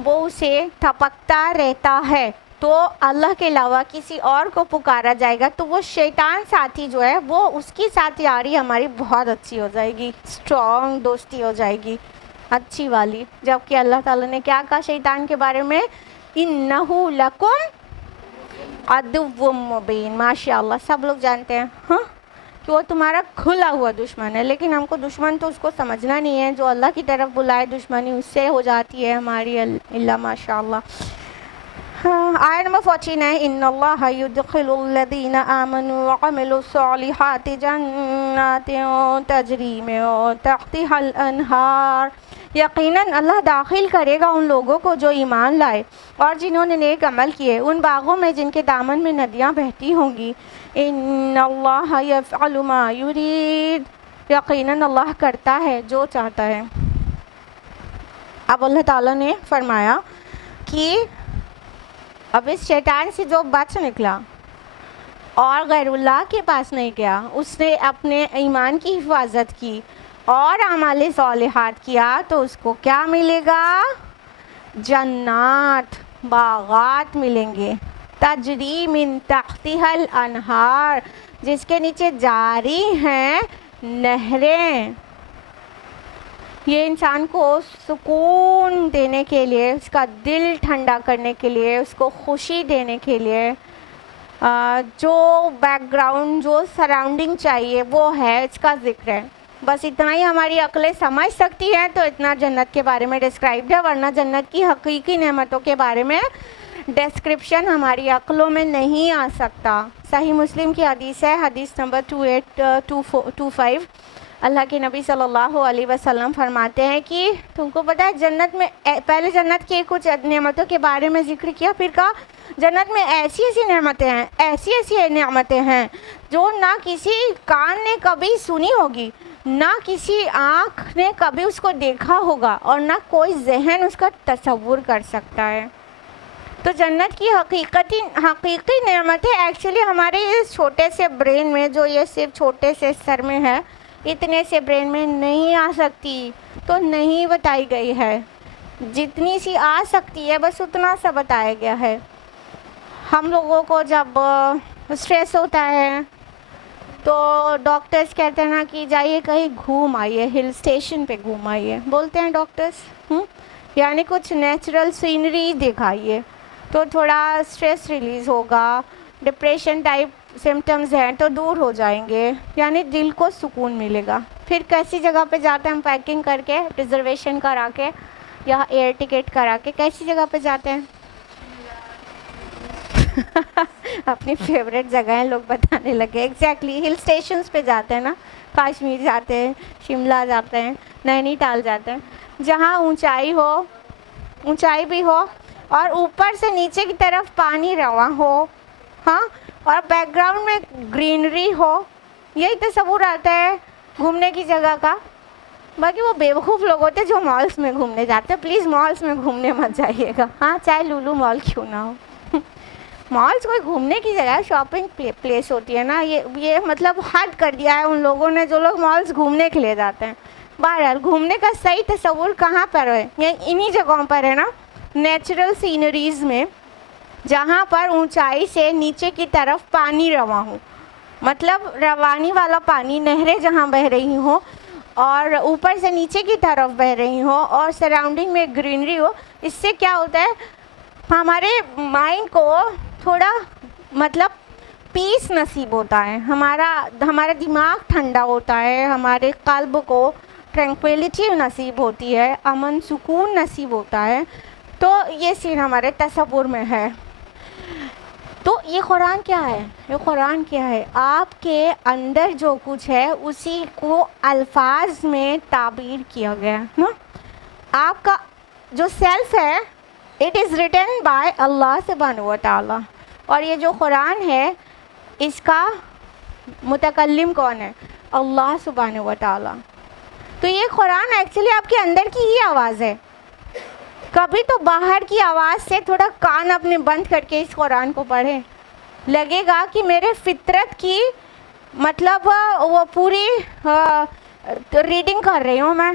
وہ اسے تھپکتا رہتا ہے. تو اللہ کے علاوہ کسی اور کو پکارا جائے گا تو وہ شیطان ساتھی جو ہے وہ اس کی ساتھ یاری ہماری بہت اچھی ہو جائے گی, اسٹرانگ دوستی ہو جائے گی, اچھی والی. جبکہ اللہ تعالیٰ نے کیا کہا شیطان کے بارے میں, اِنَّهُ لَكُمْ عَدُوٌّ مُّبِينٌ. ماشاء اللہ سب لوگ جانتے ہیں کہ وہ تمہارا کھلا ہوا دشمن ہے, لیکن ہم کو دشمن تو اس کو سمجھنا نہیں ہے, جو اللہ کی طرف بلائے دشمنی اس سے ہو جاتی ہے ہماری. اللہ ماشاء اللہ. آیت نمبر 49, ان اللہ یدخل الذین آمنوا وعملوا الصالحات جنات تجری من تحتها الانہار. یقیناً اللہ داخل کرے گا ان لوگوں کو جو ایمان لائے اور جنہوں نے نیک عمل کیے, ان باغوں میں جن کے دامن میں ندیاں بہتی ہوں گی. ان اللہ یفعل ما یرید. یقیناً اللہ کرتا ہے جو چاہتا ہے. اب اللہ تعالیٰ نے فرمایا کہ اب اس شیطان سے جو بچ نکلا اور غیر اللہ کے پاس نہیں گیا, اس نے اپنے ایمان کی حفاظت کی اور اعمال صالحات کیا, تو اس کو کیا ملے گا؟ جنات, باغات ملیں گے. تجری من تحتها الانہار, جس کے نیچے جاری ہیں نہریں. یہ انسان کو سکون دینے کے لیے، اس کا دل ٹھنڈا کرنے کے لیے، اس کو خوشی دینے کے لیے جو بیک گراؤنڈ، جو سراؤنڈنگ چاہیے وہ ہے، اس کا ذکر ہے. بس اتنا ہی ہماری عقلیں سمجھ سکتی ہیں، تو اتنا جنت کے بارے میں ڈسکرائبڈ ہے، ورنہ جنت کی حقیقی نعمتوں کے بارے میں ڈسکرپشن ہماری عقلوں میں نہیں آ سکتا. صحیح مسلم کی حدیث ہے، حدیث نمبر 2825. اللہ کے نبی صلی اللہ علیہ وسلم فرماتے ہیں کہ تم کو پتہ ہے جنت میں، پہلے جنت کے کچھ نعمتوں کے بارے میں ذکر کیا، پھر کہا جنت میں ایسی ایسی نعمتیں ہیں، ایسی ایسی نعمتیں ہیں جو نہ کسی کان نے کبھی سنی ہوگی، نہ کسی آنکھ نے کبھی اس کو دیکھا ہوگا، اور نہ کوئی ذہن اس کا تصور کر سکتا ہے. تو جنت کی حقیقی نعمتیں ایکچولی ہمارے اس چھوٹے سے برین میں، جو یہ صرف چھوٹے سے سر میں ہے، اتنے سے برین میں نہیں آ سکتی، تو نہیں بتائی گئی ہے. جتنی سی آ سکتی ہے بس اتنا سا بتایا گیا ہے. ہم لوگوں کو جب اسٹریس ہوتا ہے تو ڈاکٹرز کہتے ہیں نا کہ جائیے کہیں گھوم آئیے، ہل اسٹیشن پہ گھوم آئیے، بولتے ہیں ڈاکٹرز، یعنی کچھ نیچرل سینری دکھائیے تو تھوڑا اسٹریس ریلیز ہوگا، ڈپریشن ٹائپ سمٹمز ہیں تو دور ہو جائیں گے، یعنی دل کو سکون ملے گا. پھر کیسی جگہ پہ جاتے ہیں ہم؟ پیکنگ کر کے، ریزرویشن کرا کے یا ایئر ٹکٹ کرا کے کیسی جگہ پہ جاتے ہیں؟ اپنی فیوریٹ جگہیں لوگ بتانے لگے. ایگزیکٹلی ہل اسٹیشنس پہ جاتے ہیں نا، کشمیر جاتے ہیں، شملہ جاتے ہیں، نینی تال جاتے ہیں، جہاں اونچائی ہو، اونچائی بھی ہو اور اوپر سے نیچے کی طرف پانی رواں ہو، ہاں، اور بیک گراؤنڈ میں گرینری ہو. یہی تصور آتا ہے گھومنے کی جگہ کا. باقی وہ بیوقوف لوگ ہوتے ہیں جو مالس میں گھومنے جاتے ہیں. پلیز مالس میں گھومنے مت جائیے گا، ہاں، چاہے لولو مال کیوں نہ ہو. مالس کوئی گھومنے کی جگہ ہے، شاپنگ پلیس ہوتی ہے نا. یہ مطلب حد کر دیا ہے ان لوگوں نے جو لوگ مالس گھومنے کے لیے جاتے ہیں. بہرحال گھومنے کا صحیح تصور کہاں پر ہے؟ یہ انہی جگہوں پر ہے نا، نیچرل سینریز میں، جہاں پر اونچائی سے نیچے کی طرف پانی رواں ہو، مطلب روانی والا پانی، نہریں جہاں بہہ رہی ہوں اور اوپر سے نیچے کی طرف بہہ رہی ہوں اور سراؤنڈنگ میں گرینری ہو. اس سے کیا ہوتا ہے؟ ہمارے مائنڈ کو تھوڑا مطلب پیس نصیب ہوتا ہے، ہمارا دماغ ٹھنڈا ہوتا ہے، ہمارے قلب کو ٹرینکویلٹی نصیب ہوتی ہے، امن سکون نصیب ہوتا ہے. تو یہ سین ہمارے تصور میں ہے. تو یہ قرآن کیا ہے؟ یہ قرآن کیا ہے؟ آپ کے اندر جو کچھ ہے اسی کو الفاظ میں تعبیر کیا گیا ہے نا. آپ کا جو سیلف ہے، اٹ از ریٹن بائی اللہ سبحانہ و تعالیٰ. اور یہ جو قرآن ہے اس کا متکلم کون ہے؟ اللہ سبحانہ و تعالیٰ. تو یہ قرآن ایکچولی آپ کے اندر کی ہی آواز ہے. کبھی تو باہر کی آواز سے تھوڑا کان اپنے بند کر کے اس قرآن کو پڑھیں، لگے گا کہ میرے فطرت کی مطلب وہ پوری ریڈنگ کر رہی ہوں میں،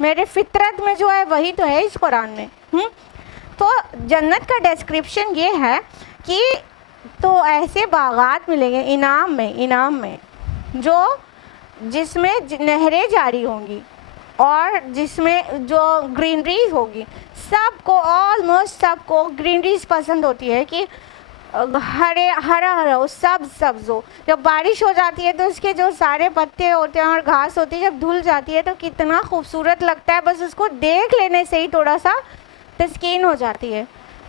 میرے فطرت میں جو ہے وہی تو ہے اس قرآن میں. تو جنت کا ڈسکرپشن یہ ہے کہ تو ایسے باغات ملیں گے انعام میں جس میں نہریں جاری ہوں گی اور جس میں جو گرینریز ہوگی. سب کو، آلموسٹ سب کو گرینریز پسند ہوتی ہے کہ ہرا ہو، سبز ہو. جب بارش ہو جاتی ہے تو اس کے جو سارے پتے ہوتے ہیں اور گھاس ہوتی ہے جب دھل جاتی ہے تو کتنا خوبصورت لگتا ہے. بس اس کو دیکھ لینے سے ہی تھوڑا سا تسکین ہو جاتی ہے.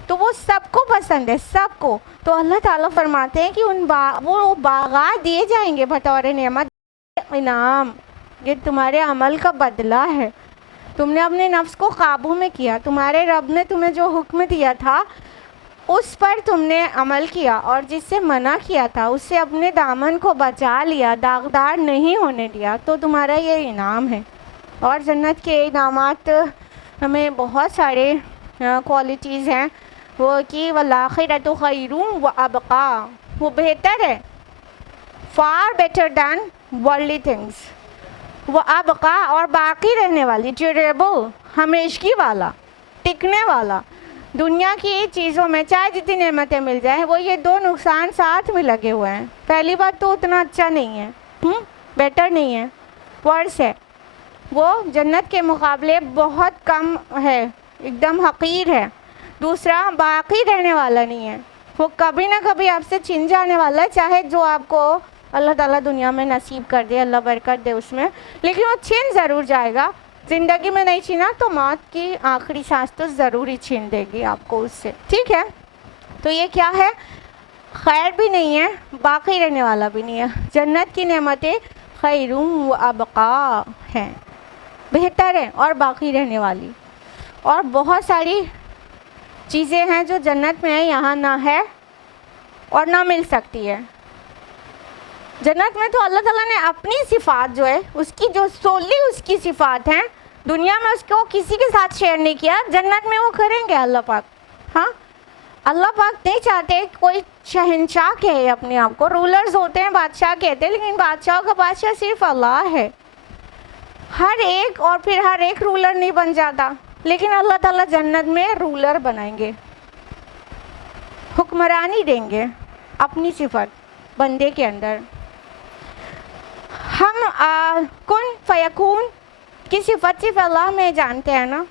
تو وہ سب کو پسند ہے، سب کو. تو اللہ تعالیٰ فرماتے ہیں کہ وہ باغات دیے جائیں گے بطور نعمت، انعام. یہ تمہارے عمل کا بدلہ ہے. تم نے اپنے نفس کو قابو میں کیا، تمہارے رب نے تمہیں جو حکم دیا تھا اس پر تم نے عمل کیا، اور جس سے منع کیا تھا اس سے اپنے دامن کو بچا لیا، داغدار نہیں ہونے دیا. تو تمہارا یہ انعام ہے. اور جنت کے انعامات ہمیں بہت سارے کوالٹیز ہیں، وہ کہ والآخرۃ خیر وابقیٰ، وہ بہتر ہے، for better than worldly things. وہ ابقا، اور باقی رہنے والی، ڈیوریبل، ہمیشگی والا، ٹکنے والا. دنیا کی چیزوں میں چاہے جتنی نعمتیں مل جائیں، وہ یہ دو نقصان ساتھ میں لگے ہوئے ہیں. پہلی بات تو اتنا اچھا نہیں ہے، بیٹر نہیں ہے، ورس ہے. وہ جنت کے مقابلے بہت کم ہے، ایک دم حقیر ہے۔ دوسرا باقی رہنے والا نہیں ہے، وہ کبھی نہ کبھی آپ سے چھن جانے والا ہے، چاہے جو آپ کو اللہ تعالیٰ دنیا میں نصیب کر دے، اللہ برکت دے اس میں، لیکن وہ چھن ضرور جائے گا۔ زندگی میں نہیں چھنا تو موت کی آخری سانس تو ضرور ہی چھین دے گی آپ کو اس سے، ٹھیک ہے؟ تو یہ کیا ہے؟ خیر بھی نہیں ہے، باقی رہنے والا بھی نہیں ہے۔ جنت کی نعمتیں خیر و ابقا ہیں، بہتر ہے اور باقی رہنے والی، اور بہت ساری چیزیں ہیں جو جنت میں ہے، یہاں نہ ہے اور نہ مل سکتی ہے۔ جنت میں تو اللہ تعالیٰ نے اپنی صفات جو ہے اس کی جو سولی اس کی صفات ہیں، دنیا میں اس کو کسی کے ساتھ شیئر نہیں کیا، جنت میں وہ کریں گے اللہ پاک۔ ہاں، اللہ پاک نہیں چاہتے کوئی شہنشاہ کہے اپنے آپ کو، رولرز ہوتے ہیں بادشاہ کہتے ہیں، لیکن بادشاہوں کا بادشاہ صرف اللہ ہے۔ ہر ایک اور پھر ہر ایک رولر نہیں بن جاتا، لیکن اللہ تعالیٰ جنت میں رولر بنائیں گے، حکمرانی دیں گے اپنی صفت بندے کے اندر۔ ہم کن فیکون کی صفت صرف اللہ میں جانتے ہیں نا،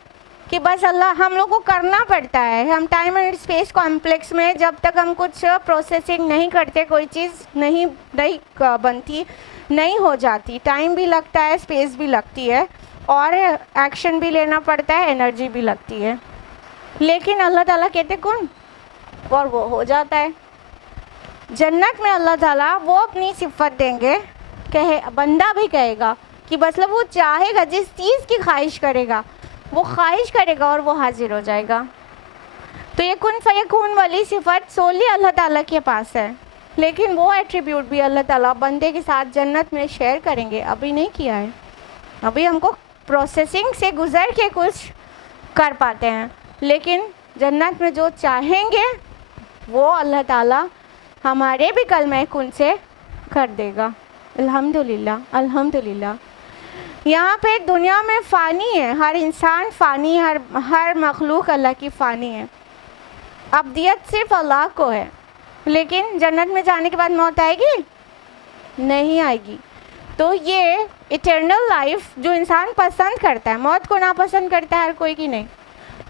کہ بس اللہ ہم لوگ کو کرنا پڑتا ہے۔ ہم ٹائم اینڈ اسپیس کمپلیکس میں جب تک ہم کچھ پروسیسنگ نہیں کرتے، کوئی چیز نہیں بنتی، نہیں ہو جاتی، ٹائم بھی لگتا ہے، اسپیس بھی لگتی ہے، اور ایکشن بھی لینا پڑتا ہے، انرجی بھی لگتی ہے، لیکن اللہ تعالیٰ کہتے کن اور وہ ہو جاتا ہے۔ جنت میں اللہ تعالیٰ وہ اپنی صفت دیں گے، بندہ بھی کہے گا کہ مطلب وہ چاہے گا، جس چیز کی خواہش کرے گا وہ خواہش کرے گا اور وہ حاضر ہو جائے گا۔ تو یہ کن فیکون والی صفت سولی اللہ تعالیٰ کے پاس ہے، لیکن وہ ایٹریبیوٹ بھی اللہ تعالیٰ بندے کے ساتھ جنت میں شیئر کریں گے۔ ابھی نہیں کیا ہے، ابھی ہم کو پروسیسنگ سے گزر کے کچھ کر پاتے ہیں، لیکن جنت میں جو چاہیں گے وہ اللہ تعالیٰ ہمارے بھی کلمہ کن سے کر دے گا۔ الحمدللہ الحمدللہ۔ یہاں پہ دنیا میں فانی ہے، ہر انسان فانی، ہر مخلوق اللہ کی فانی ہے، ابدیت صرف اللہ کو ہے، لیکن جنت میں جانے کے بعد موت آئے گی؟ نہیں آئے گی۔ تو یہ ایٹرنل لائف جو انسان پسند کرتا ہے، موت کو ناپسند کرتا ہے ہر کوئی کی نہیں،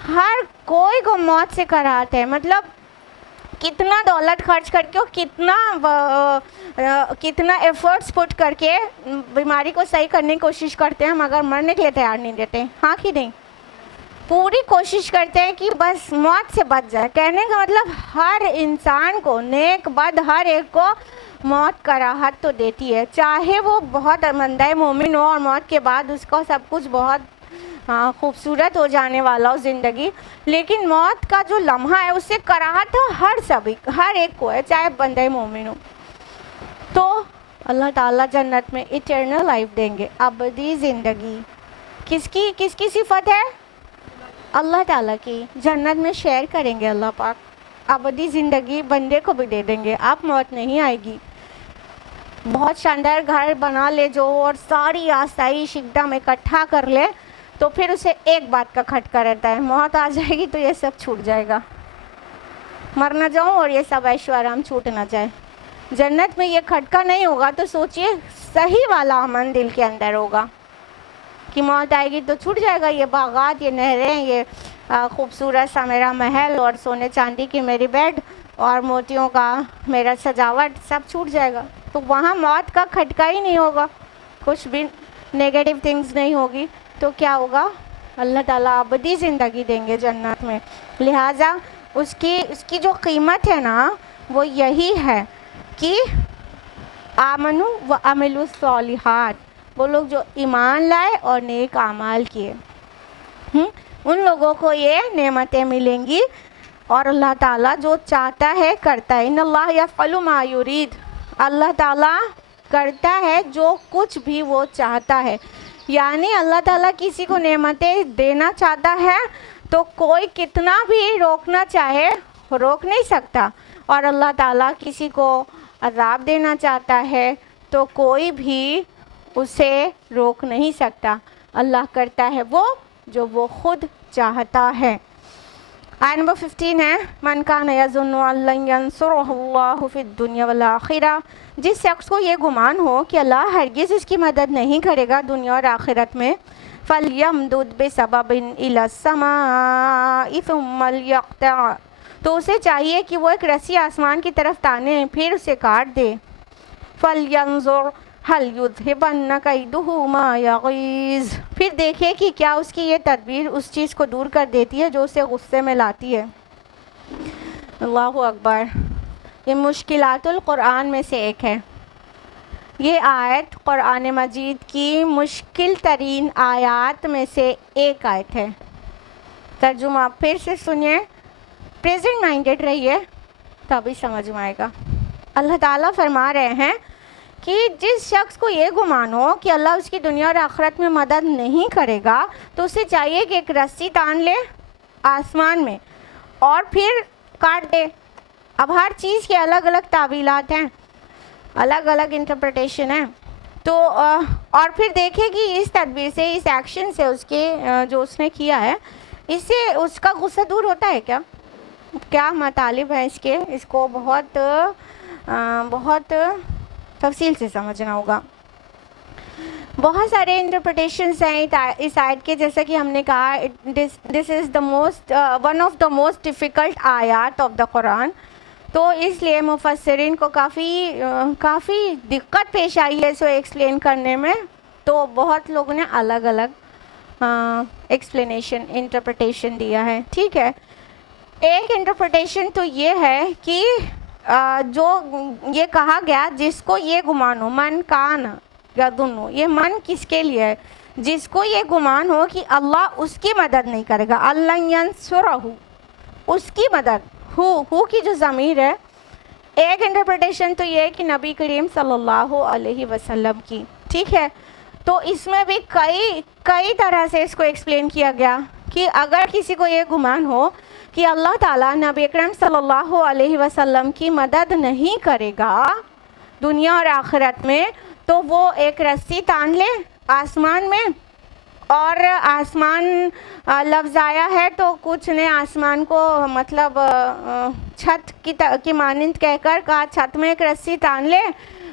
ہر کوئی کو موت سے کراہت ہے۔ مطلب کتنا دولت خرچ کر کے اور کتنا ایفرٹس پٹ کر کے بیماری کو صحیح کرنے کی کوشش کرتے ہیں، مگر مرنے کے لیے تیار نہیں دیتے، ہاں کہ نہیں؟ پوری کوشش کرتے ہیں کہ بس موت سے بچ جائے۔ کہنے کا مطلب ہر انسان کو، نیک بد ہر ایک کو موت کراہت تو دیتی ہے، چاہے وہ بہت بندہ مومن ہو اور موت کے بعد اس کو سب کچھ بہت خوبصورت ہو جانے والا ہو زندگی، لیکن موت کا جو لمحہ ہے اس سے کراہت ہر ایک کو ہے، چاہے بندہ مومن ہو۔ تو اللہ تعالیٰ جنت میں ایٹرنل لائف دیں گے، ابدی زندگی۔ کس کی صفت ہے؟ اللہ تعالیٰ کی۔ جنت میں شیئر کریں گے اللہ پاک، ابدی زندگی بندے کو بھی دے دیں گے، آپ موت نہیں آئے گی۔ بہت شاندار گھر بنا لے جو اور ساری آسائش ایک دم اکٹھا کر لے، تو پھر اسے ایک بات کا کھٹکا رہتا ہے، موت آ جائے گی تو یہ سب چھوٹ جائے گا، مر نہ جاؤں اور یہ سب عیش و آرام چھوٹ نہ جائے۔ جنت میں یہ کھٹکا نہیں ہوگا، تو سوچئے صحیح والا امن دل کے اندر ہوگا کہ موت آئے گی تو چھوٹ جائے گا، یہ باغات، یہ نہریں، یہ خوبصورت سا میرا محل اور سونے چاندی کی میری بیڈ اور موتیوں کا میرا سجاوٹ سب چھوٹ جائے گا۔ تو وہاں موت کا کھٹکا ہی نہیں ہوگا، کچھ بھی نیگیٹو تھنگز نہیں ہوگی، تو کیا ہوگا؟ اللہ تعالیٰ ابدی زندگی دیں گے جنت میں۔ لہٰذا اس کی جو قیمت ہے نا وہ یہی ہے کہ آمنو و عملوا الصالحات، وہ لوگ جو ایمان لائے اور نیک اعمال کیے، ان لوگوں کو یہ نعمتیں ملیں گی، اور اللہ تعالیٰ جو چاہتا ہے کرتا ہے۔ ان اللہ یفعل ما یرید، اللہ تعالیٰ کرتا ہے جو کچھ بھی وہ چاہتا ہے، یعنی اللہ تعالیٰ کسی کو نعمتیں دینا چاہتا ہے تو کوئی کتنا بھی روکنا چاہے روک نہیں سکتا، اور اللہ تعالیٰ کسی کو عذاب دینا چاہتا ہے تو کوئی بھی اسے روک نہیں سکتا۔ اللہ کرتا ہے وہ جو وہ خود چاہتا ہے۔ آیت نمبر 15 ہے من کان یظن ان لن ینصرہ اللہ فی الدنیا والآخرہ، جس شخص کو یہ گمان ہو کہ اللہ ہرگز اس کی مدد نہیں کرے گا دنیا اور آخرت میں، فَلْيَمْدُدْ بِسَبَبٍ إِلَى السَّمَاءِ ثُمَّ لْيَقْطَعْ، تو اسے چاہیے کہ وہ ایک رسی آسمان کی طرف تانے پھر اسے کاٹ دے، فَلْيَنظُرْ هَلْ يُذْهِبَنَّ كَيْدُهُ مَا يَغِيظُ، پھر دیکھے کہ کیا اس کی یہ تدبیر اس چیز کو دور کر دیتی ہے جو اسے غصے میں لاتی ہے۔ اللہ اکبر، یہ مشکلات القرآن میں سے ایک ہے۔ یہ آیت قرآن مجید کی مشکل ترین آیات میں سے ایک آیت ہے۔ ترجمہ پھر سے سنیے، پریزنٹ مائنڈڈ رہیے تبھی سمجھ میں آئے گا۔ اللہ تعالیٰ فرما رہے ہیں کہ جس شخص کو یہ گمان ہو کہ اللہ اس کی دنیا اور آخرت میں مدد نہیں کرے گا تو اسے چاہیے کہ ایک رسی تان لے آسمان میں اور پھر کاٹ دے۔ اب ہر چیز کے الگ الگ تعویلات ہیں، الگ الگ انٹرپریٹیشن ہیں، تو اور پھر دیکھے کہ اس تدبیر سے، اس ایکشن سے، اس کے جو اس نے کیا ہے، اس سے اس کا غصہ دور ہوتا ہے کیا؟ کیا مطالب ہیں اس کے؟ اس کو بہت تفصیل سے سمجھنا ہوگا۔ بہت سارے انٹرپریٹیشنز ہیں اس آیت کے، جیسا کہ ہم نے کہا this is the most one of the most difficult آیات آف دا قرآن، تو اس لیے مفسرین کو کافی دقت پیش آئی ہے اس کو ایکسپلین کرنے میں، تو بہت لوگوں نے الگ الگ ایکسپلینیشن انٹرپریٹیشن دیا ہے۔ ٹھیک ہے، ایک انٹرپریٹیشن تو یہ ہے کہ جو یہ کہا گیا جس کو یہ گمان ہو، من کان یظن، یہ من کس کے لیے ہے؟ جس کو یہ گمان ہو کہ اللہ اس کی مدد نہیں کرے گا، اللہ ینصرہ، اس کی مدد، ہو کی جو ضمیر ہے۔ ایک انٹرپریٹیشن تو یہ ہے کہ نبی کریم صلی اللہ علیہ وسلم کی، ٹھیک ہے، تو اس میں بھی کئی طرح سے اس کو ایکسپلین کیا گیا کہ اگر کسی کو یہ گمان ہو کہ اللہ تعالیٰ نبی اکرم صلی اللہ علیہ وسلم کی مدد نہیں کرے گا دنیا اور آخرت میں، تو وہ ایک رسی تان لے آسمان میں، اور آسمان لفظ آیا ہے تو کچھ نے آسمان کو مطلب چھت کی مانند کہہ کر کہا چھت میں ایک رسی تان لے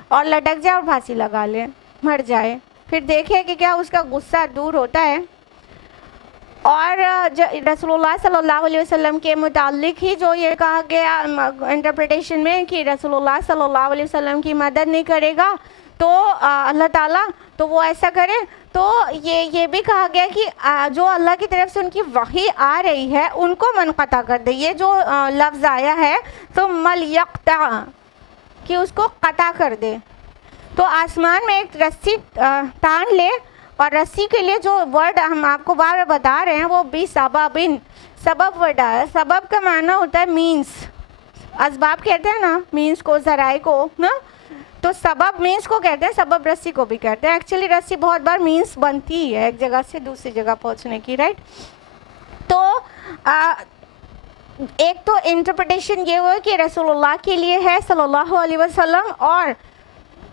اور لٹک جائے اور پھانسی لگا لے، مر جائے، پھر دیکھے کہ کیا اس کا غصہ دور ہوتا ہے۔ اور رسول اللہ صلی اللہ علیہ وسلم کے متعلق ہی جو یہ کہا گیا انٹرپریٹیشن میں کہ رسول اللہ صلی اللہ علیہ وسلم کی مدد نہیں کرے گا تو اللہ تعالیٰ، تو وہ ایسا کرے، تو یہ بھی کہا گیا کہ جو اللہ کی طرف سے ان کی وحی آ رہی ہے ان کو منقطع کر دے۔ یہ جو لفظ آیا ہے تو مَلْيَقْطَعْ، کہ اس کو قطع کر دے، تو آسمان میں ایک رسی تان لے، اور رسی کے لیے جو ورڈ ہم آپ کو بار بار بتا رہے ہیں وہ بھی سببن، سبب ورڈ ہے۔ سبب کا معنی ہوتا ہے مینس، اسباب کہتے ہیں نا مینس کو، ذرائع کو نا، تو سبب مینس کو کہتے ہیں، سبب رسی کو بھی کہتے ہیں۔ ایکچولی رسی بہت بار مینس بنتی ہے ایک جگہ سے دوسری جگہ پہنچنے کی، رائٹ؟ تو ایک تو انٹرپریٹیشن یہ ہوا کہ رسول اللہ کے لیے ہے صلی اللہ علیہ وسلم، اور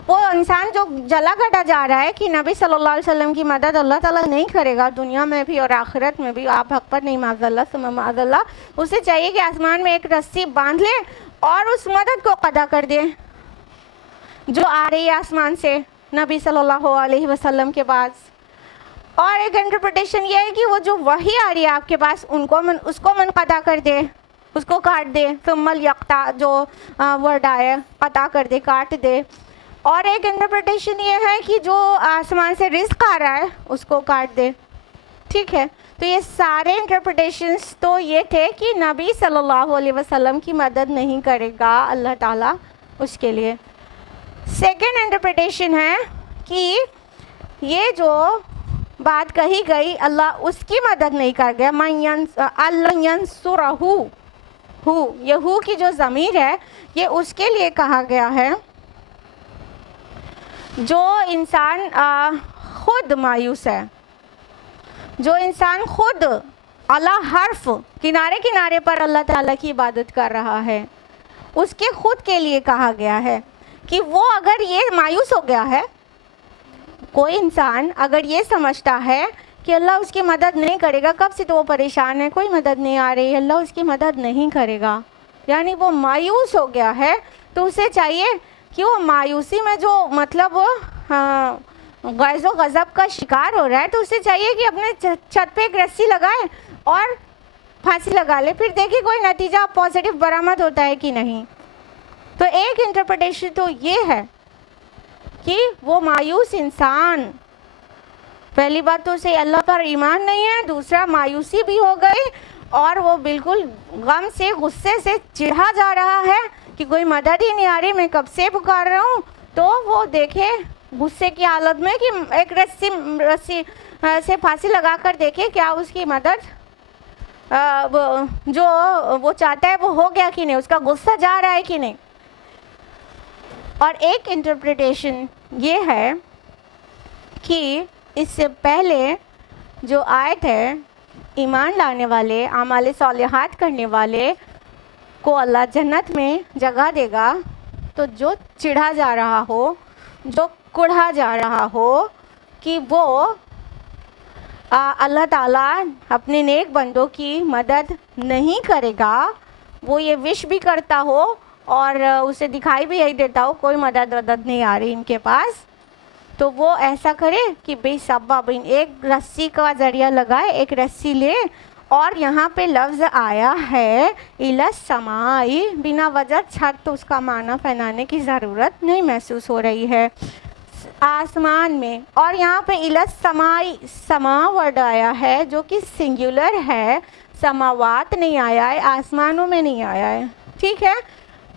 وہ انسان جو جلا کٹا جا رہا ہے کہ نبی صلی اللہ علیہ وسلم کی مدد اللہ تعالیٰ نہیں کرے گا دنیا میں بھی اور آخرت میں بھی، آپ حق پر نہیں، معاذ اللہ ثم معاذ اللہ، اسے چاہیے کہ آسمان میں ایک رسی باندھ لے اور اس مدد کو قطع کر دے جو آ رہی ہے آسمان سے نبی صلی اللہ علیہ وسلم کے پاس۔ اور ایک انٹرپریٹیشن یہ ہے کہ وہ جو وحی آ رہی ہے آپ کے پاس اس کو منقطع کر دے، اس کو کاٹ دے، ثم الیقطع جو ورڈ آیا، قطع کر دے، کاٹ دے۔ اور ایک انٹرپریٹیشن یہ ہے کہ جو آسمان سے رزق آ رہا ہے اس کو کاٹ دے، ٹھیک ہے۔ تو یہ سارے انٹرپریٹیشنز تو یہ تھے کہ نبی صلی اللہ علیہ وسلم کی مدد نہیں کرے گا اللہ تعالیٰ اس کے لیے۔ سیکنڈ انٹرپریٹیشن ہے کہ یہ جو بات کہی گئی اللہ اس کی مدد نہیں کر گیا، اللہ ینصرہ، یہ ہو کی جو ضمیر ہے یہ اس کے لیے کہا گیا ہے جو انسان خود مایوس ہے، جو انسان خود اللہ حرف کنارے کنارے پر اللہ تعالیٰ کی عبادت کر رہا ہے، اس کے خود کے لیے کہا گیا ہے کہ وہ اگر یہ مایوس ہو گیا ہے، کوئی انسان اگر یہ سمجھتا ہے کہ اللہ اس کی مدد نہیں کرے گا. کب سے تو وہ پریشان ہے, کوئی مدد نہیں آ رہی, اللہ اس کی مدد نہیں کرے گا, یعنی وہ مایوس ہو گیا ہے. تو اسے چاہیے کہ وہ مایوسی میں جو مطلب غیظ و غضب کا شکار ہو رہا ہے, تو اسے چاہیے کہ اپنے چھت پہ ایک رسی لگائے اور پھانسی لگا لے, پھر دیکھیں کوئی نتیجہ پازیٹیو برآمد ہوتا ہے کہ نہیں. تو ایک انٹرپریٹیشن تو یہ ہے کہ وہ مایوس انسان, پہلی بات تو اسے اللہ پر ایمان نہیں ہے, دوسرا مایوسی بھی ہو گئی اور وہ بالکل غم سے غصے سے چڑھا جا رہا ہے کہ کوئی مدد ہی نہیں آ رہی, میں کب سے پکار رہا ہوں. تو وہ دیکھے غصے کی حالت میں کہ ایک رسی سے پھانسی لگا کر دیکھے کیا اس کی مدد جو وہ چاہتا ہے وہ ہو گیا کہ نہیں, اس کا غصہ جا رہا ہے کہ نہیں. اور ایک انٹرپریٹیشن یہ ہے کہ اس سے پہلے جو آیت ہے, ایمان لانے والے, اعمال صالحات کرنے والے کو اللہ جنت میں جگہ دے گا. تو جو چڑھا جا رہا ہو, جو کڑھا جا رہا ہو کہ وہ اللہ تعالیٰ اپنے نیک بندوں کی مدد نہیں کرے گا, وہ یہ وش بھی کرتا ہو اور اسے دکھائی بھی یہی دیتا ہو کوئی مدد نہیں آ رہی ان کے پاس, تو وہ ایسا کرے کہ بے سبب ایک رسی کا ذریعہ لگائے, ایک رسی لے. اور یہاں پہ لفظ آیا ہے الی السماء, بنا وجہ چھت, تو اس کا معنی پھیلانے کی ضرورت نہیں محسوس ہو رہی ہے, آسمان میں. اور یہاں پہ الی السماء, سما ورڈ آیا ہے جو کہ سنگولر ہے, سماوات نہیں آیا ہے, آسمانوں میں نہیں آیا ہے. ٹھیک ہے,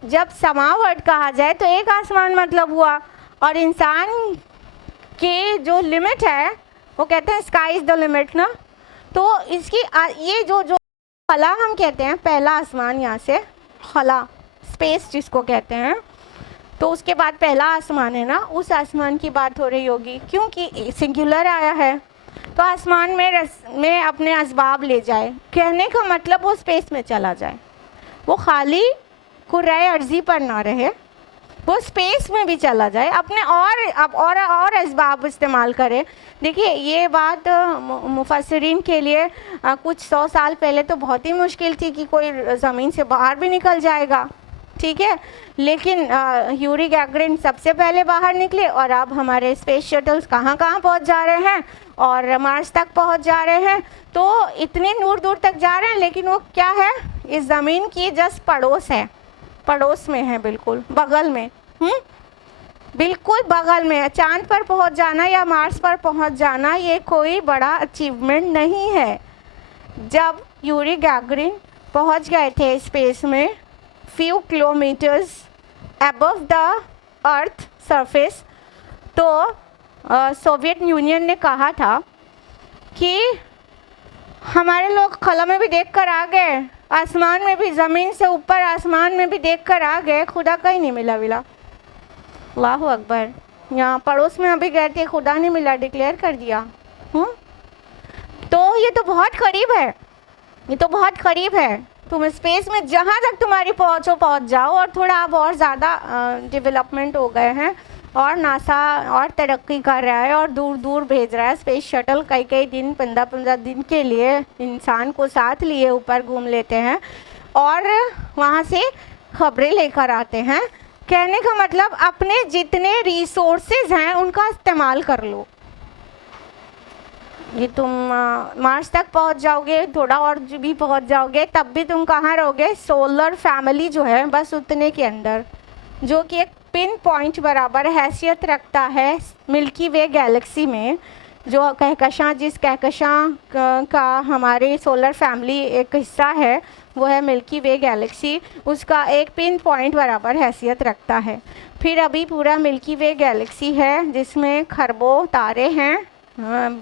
جب سما ورڈ کہا جائے تو ایک آسمان مطلب ہوا, اور انسان کی جو لمٹ ہے وہ کہتے ہیں اسکائی از دا لمٹ نا. تو اس کی یہ جو خلا ہم کہتے ہیں, پہلا آسمان, یہاں سے خلا اسپیس جس کو کہتے ہیں, تو اس کے بعد پہلا آسمان ہے نا, اس آسمان کی بات ہو رہی ہوگی کیونکہ سنگولر آیا ہے. تو آسمان میں اپنے اسباب لے جائے, کہنے کا مطلب وہ اسپیس میں چلا جائے, وہ خالی کرۂ ارضی پر نہ رہے, وہ اسپیس میں بھی چلا جائے, اپنے اور اسباب استعمال کرے. دیکھیے یہ بات مفسرین کے لیے کچھ 100 سال پہلے تو بہت ہی مشکل تھی کہ کوئی زمین سے باہر بھی نکل جائے گا, ٹھیک ہے, لیکن یوری گیگرن سب سے پہلے باہر نکلے, اور اب ہمارے اسپیس شٹلز کہاں پہنچ جا رہے ہیں, اور مارس تک پہنچ جا رہے ہیں. تو اتنے دور تک جا رہے ہیں, لیکن وہ کیا ہے, اس زمین کی جس پڑوس ہے, پڑوس میں ہے, بالکل بغل میں, بالکل بغل میں. چاند پر پہنچ جانا یا مارس پر پہنچ جانا یہ کوئی بڑا اچیومنٹ نہیں ہے. جب یوری گیگرن پہنچ گئے تھے اسپیس میں فیو کلومیٹرز ابو دا ارتھ سرفیس, تو سوویت یونین نے کہا تھا کہ ہمارے لوگ خلا میں بھی دیکھ کر آ گئے, آسمان میں بھی, زمین سے اوپر آسمان میں بھی دیکھ کر آ گئے, خدا کہیں نہیں ملا. اللہ اکبر. یہاں پڑوس میں ابھی گئے تھے, خدا نہیں ملا, ڈکلیئر کر دیا. تو یہ تو بہت قریب ہے, یہ تو بہت قریب ہے. تم اسپیس میں جہاں تک تمہاری پہنچ جاؤ, اور تھوڑا اب اور زیادہ ڈیولپمنٹ ہو گئے ہیں, اور ناسا اور ترقی کر رہا ہے اور دور بھیج رہا ہے اسپیس شٹل, کئی دن 15 دن کے لیے انسان کو ساتھ لیے اوپر گھوم لیتے ہیں اور وہاں سے خبریں لے کر آتے ہیں. کہنے کا مطلب اپنے جتنے ریسورسز ہیں ان کا استعمال کر لو. یہ تم مارس تک پہنچ جاؤ گے, تھوڑا اور بھی پہنچ جاؤ گے, تب بھی تم کہاں رہو گے, سولر فیملی جو ہے بس اتنے کے اندر, جو کہ ایک پن پوائنٹ برابر حیثیت رکھتا ہے ملکی وے گیلیکسی میں. جو کہکشاں, جس کہکشاں کا ہمارے سولر فیملی ایک حصہ ہے وہ ہے ملکی وے گیلیکسی, اس کا ایک پن پوائنٹ برابر حیثیت رکھتا ہے. پھر ابھی پورا ملکی وے گیلیکسی ہے جس میں خربوں تارے ہیں,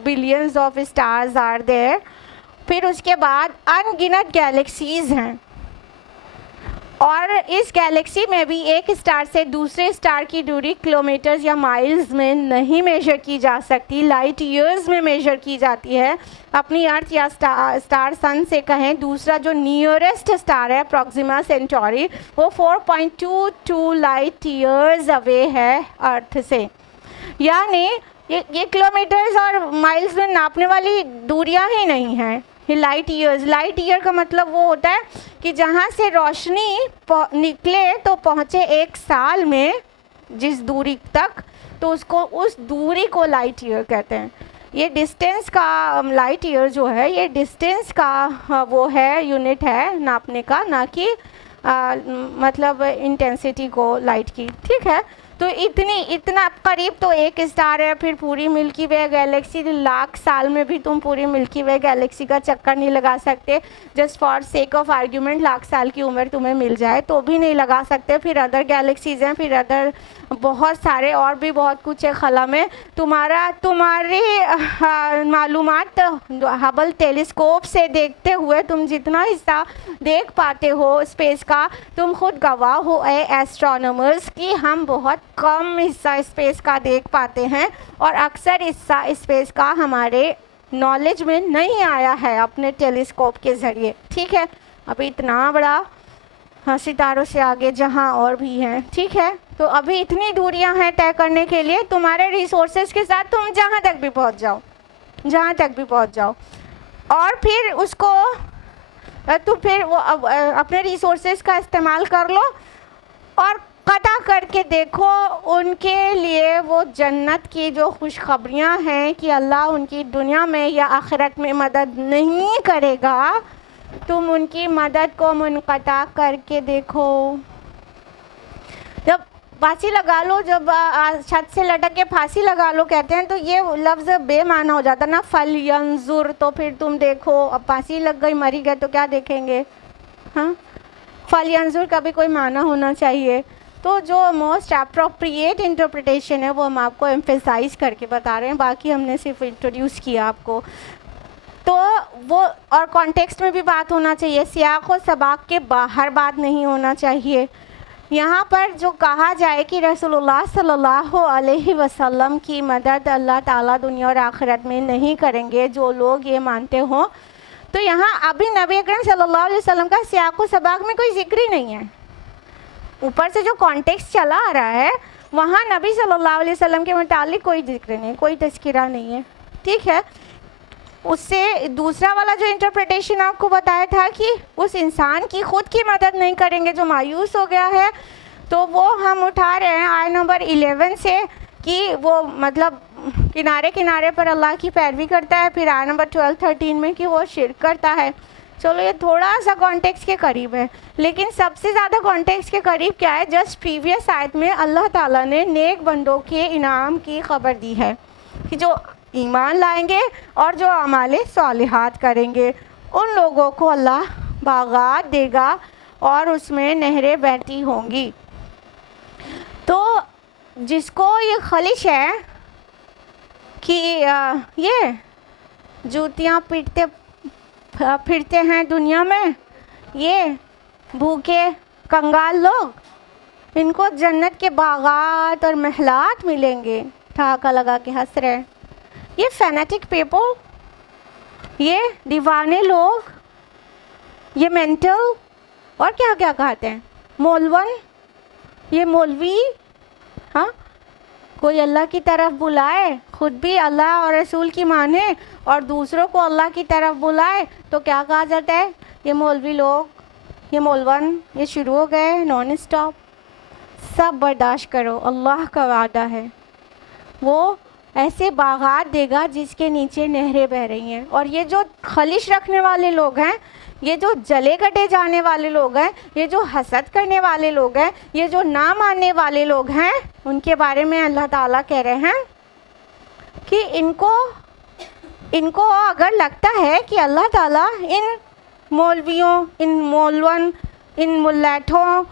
billions of stars are there. پھر اس کے بعد ان گنت گیلیکسیز ہیں, اور اس گیلیکسی میں بھی ایک اسٹار سے دوسرے اسٹار کی دوری کلومیٹرز یا مائلز میں نہیں میجر کی جا سکتی, لائٹ ایئرز میں میجر کی جاتی ہے. اپنی ارتھ یا اسٹار سن سے کہیں, دوسرا جو نیئرسٹ اسٹار ہے پروکسیما سینٹوری, وہ 4.22 لائٹ ایئرز اوے ہے ارتھ سے. یعنی یہ کلومیٹرز اور مائلز میں ناپنے والی دوریاں ہی نہیں ہیں، یہ لائٹ ایئرز. لائٹ ایئر کا مطلب وہ ہوتا ہے کہ جہاں سے روشنی نکلے تو پہنچے 1 سال میں جس دوری تک، تو اس دوری کو لائٹ ایئر کہتے ہیں. یہ ڈسٹینس کا لائٹ ایئر جو ہے یہ ڈسٹینس کا وہ ہے یونٹ ہے ناپنے کا، نہ کہ مطلب انٹینسٹی کو لائٹ کی. ٹھیک ہے، تو اتنا قریب تو 1 اسٹار ہے. پھر پوری ملکی وے گیلیکسی، لاکھ سال میں بھی تم پوری ملکی وے گیلیکسی کا چکر نہیں لگا سکتے. Just for sake of argument lakh سال کی عمر تمہیں مل جائے تو بھی نہیں لگا سکتے. پھر ادر گیلیکسیز ہیں، پھر ادر بہت سارے اور بھی بہت کچھ ہے خلا میں. تمہاری معلومات ہبل ٹیلیسکوپ سے دیکھتے ہوئے تم جتنا حصہ دیکھ پاتے ہو اسپیس کا، تم خود گواہ ہو اے ایسٹرونامرز کہ ہم بہت کم حصہ اسپیس کا دیکھ پاتے ہیں، اور اکثر حصہ اسپیس کا ہمارے نالج میں نہیں آیا ہے اپنے ٹیلیسکوپ کے ذریعے. ٹھیک ہے، ابھی اتنا بڑا ستاروں سے آگے جہاں اور بھی ہیں. ٹھیک ہے، تو ابھی اتنی دوریاں ہیں طے کرنے کے لیے. تمہارے ریسورسز کے ساتھ تم جہاں تک بھی پہنچ جاؤ، اور پھر اس کو تو پھر وہ اپنے ریسورسز کا استعمال کر لو اور قطع کر کے دیکھو ان کے لیے وہ جنت کی جو خوشخبریاں ہیں کہ اللہ ان کی دنیا میں یا آخرت میں مدد نہیں کرے گا. تم ان کی مدد کو منقطع کر کے دیکھو. جب پھانسی لگا لو، جب چھت سے لٹک کے پھانسی لگا لو کہتے ہیں تو یہ لفظ بے معنی ہو جاتا نا. فَلْيَنظُرْ، تو پھر تم دیکھو. اب پھانسی لگ گئی، مری گئے تو کیا دیکھیں گے؟ ہاں، فَلْيَنظُرْ کا بھی کوئی معنی ہونا چاہیے. تو جو موسٹ اپروپریٹ انٹرپریٹیشن ہے وہ ہم آپ کو ایمفیسائز کر کے بتا رہے ہیں، باقی ہم نے صرف انٹروڈیوس کیا آپ کو. تو وہ اور کانٹیکسٹ میں بھی بات ہونا چاہیے، سیاق و سباق کے باہر بات نہیں ہونا چاہیے. یہاں پر جو کہا جائے کہ رسول اللہ صلی اللہ علیہ وسلم کی مدد اللہ تعالیٰ دنیا اور آخرت میں نہیں کریں گے، جو لوگ یہ مانتے ہوں، تو یہاں ابھی نبی اکرم صلی اللہ علیہ وسلم کا سیاق و سباق میں کوئی ذکر ہی نہیں ہے. اوپر سے جو کانٹیکسٹ چلا آ رہا ہے وہاں نبی صلی اللہ علیہ وسلم کے متعلق کوئی ذکر نہیں، کوئی تذکرہ نہیں ہے. ٹھیک ہے، اس سے دوسرا والا جو انٹرپریٹیشن آپ کو بتایا تھا کہ اس انسان کی خود کی مدد نہیں کریں گے جو مایوس ہو گیا ہے، تو وہ ہم اٹھا رہے ہیں آیت نمبر 11 سے کہ وہ مطلب کنارے پر اللہ کی پیروی کرتا ہے. پھر آیت نمبر 12-13 میں کہ وہ شرک کرتا ہے. چلو یہ تھوڑا سا کانٹیکس کے قریب ہے، لیکن سب سے زیادہ کانٹیکس کے قریب کیا ہے؟ جسٹ پریویس آیت میں اللہ تعالیٰ نے نیک بندوں کے انعام کی خبر دی ہے کہ جو ایمان لائیں گے اور جو اعمال صالحات کریں گے ان لوگوں کو اللہ باغات دے گا اور اس میں نہریں بہتی ہوں گی. تو جس کو یہ خلش ہے کہ یہ جوتیاں پیٹتے پھرتے ہیں دنیا میں، یہ بھوکے کنگال لوگ، ان کو جنت کے باغات اور محلات ملیں گے، ٹھاکا لگا کے ہنس رہے. یہ فینیٹک پیپل، یہ دیوانے لوگ، یہ مینٹل اور کیا کیا کہتے ہیں، مولون، یہ مولوی. ہاں، کوئی اللہ کی طرف بلائے، خود بھی اللہ اور رسول کی مانے اور دوسروں کو اللہ کی طرف بلائے تو کیا کہا جاتا ہے؟ یہ مولوی لوگ، یہ مولون، یہ شروع ہو گئے نان اسٹاپ. سب برداشت کرو، اللہ کا وعدہ ہے وہ ایسے باغات دے گا جس کے نیچے نہریں بہہ رہی ہیں. اور یہ جو خلش رکھنے والے لوگ ہیں، یہ جو جلے کٹے جانے والے لوگ ہیں، یہ جو حسد کرنے والے لوگ ہیں، یہ جو نہ ماننے والے لوگ ہیں، ان کے بارے میں اللہ تعالیٰ کہہ رہے ہیں کہ ان کو اگر لگتا ہے کہ اللہ تعالیٰ ان مولویوں، ان مولون، ان ملیٹھوں،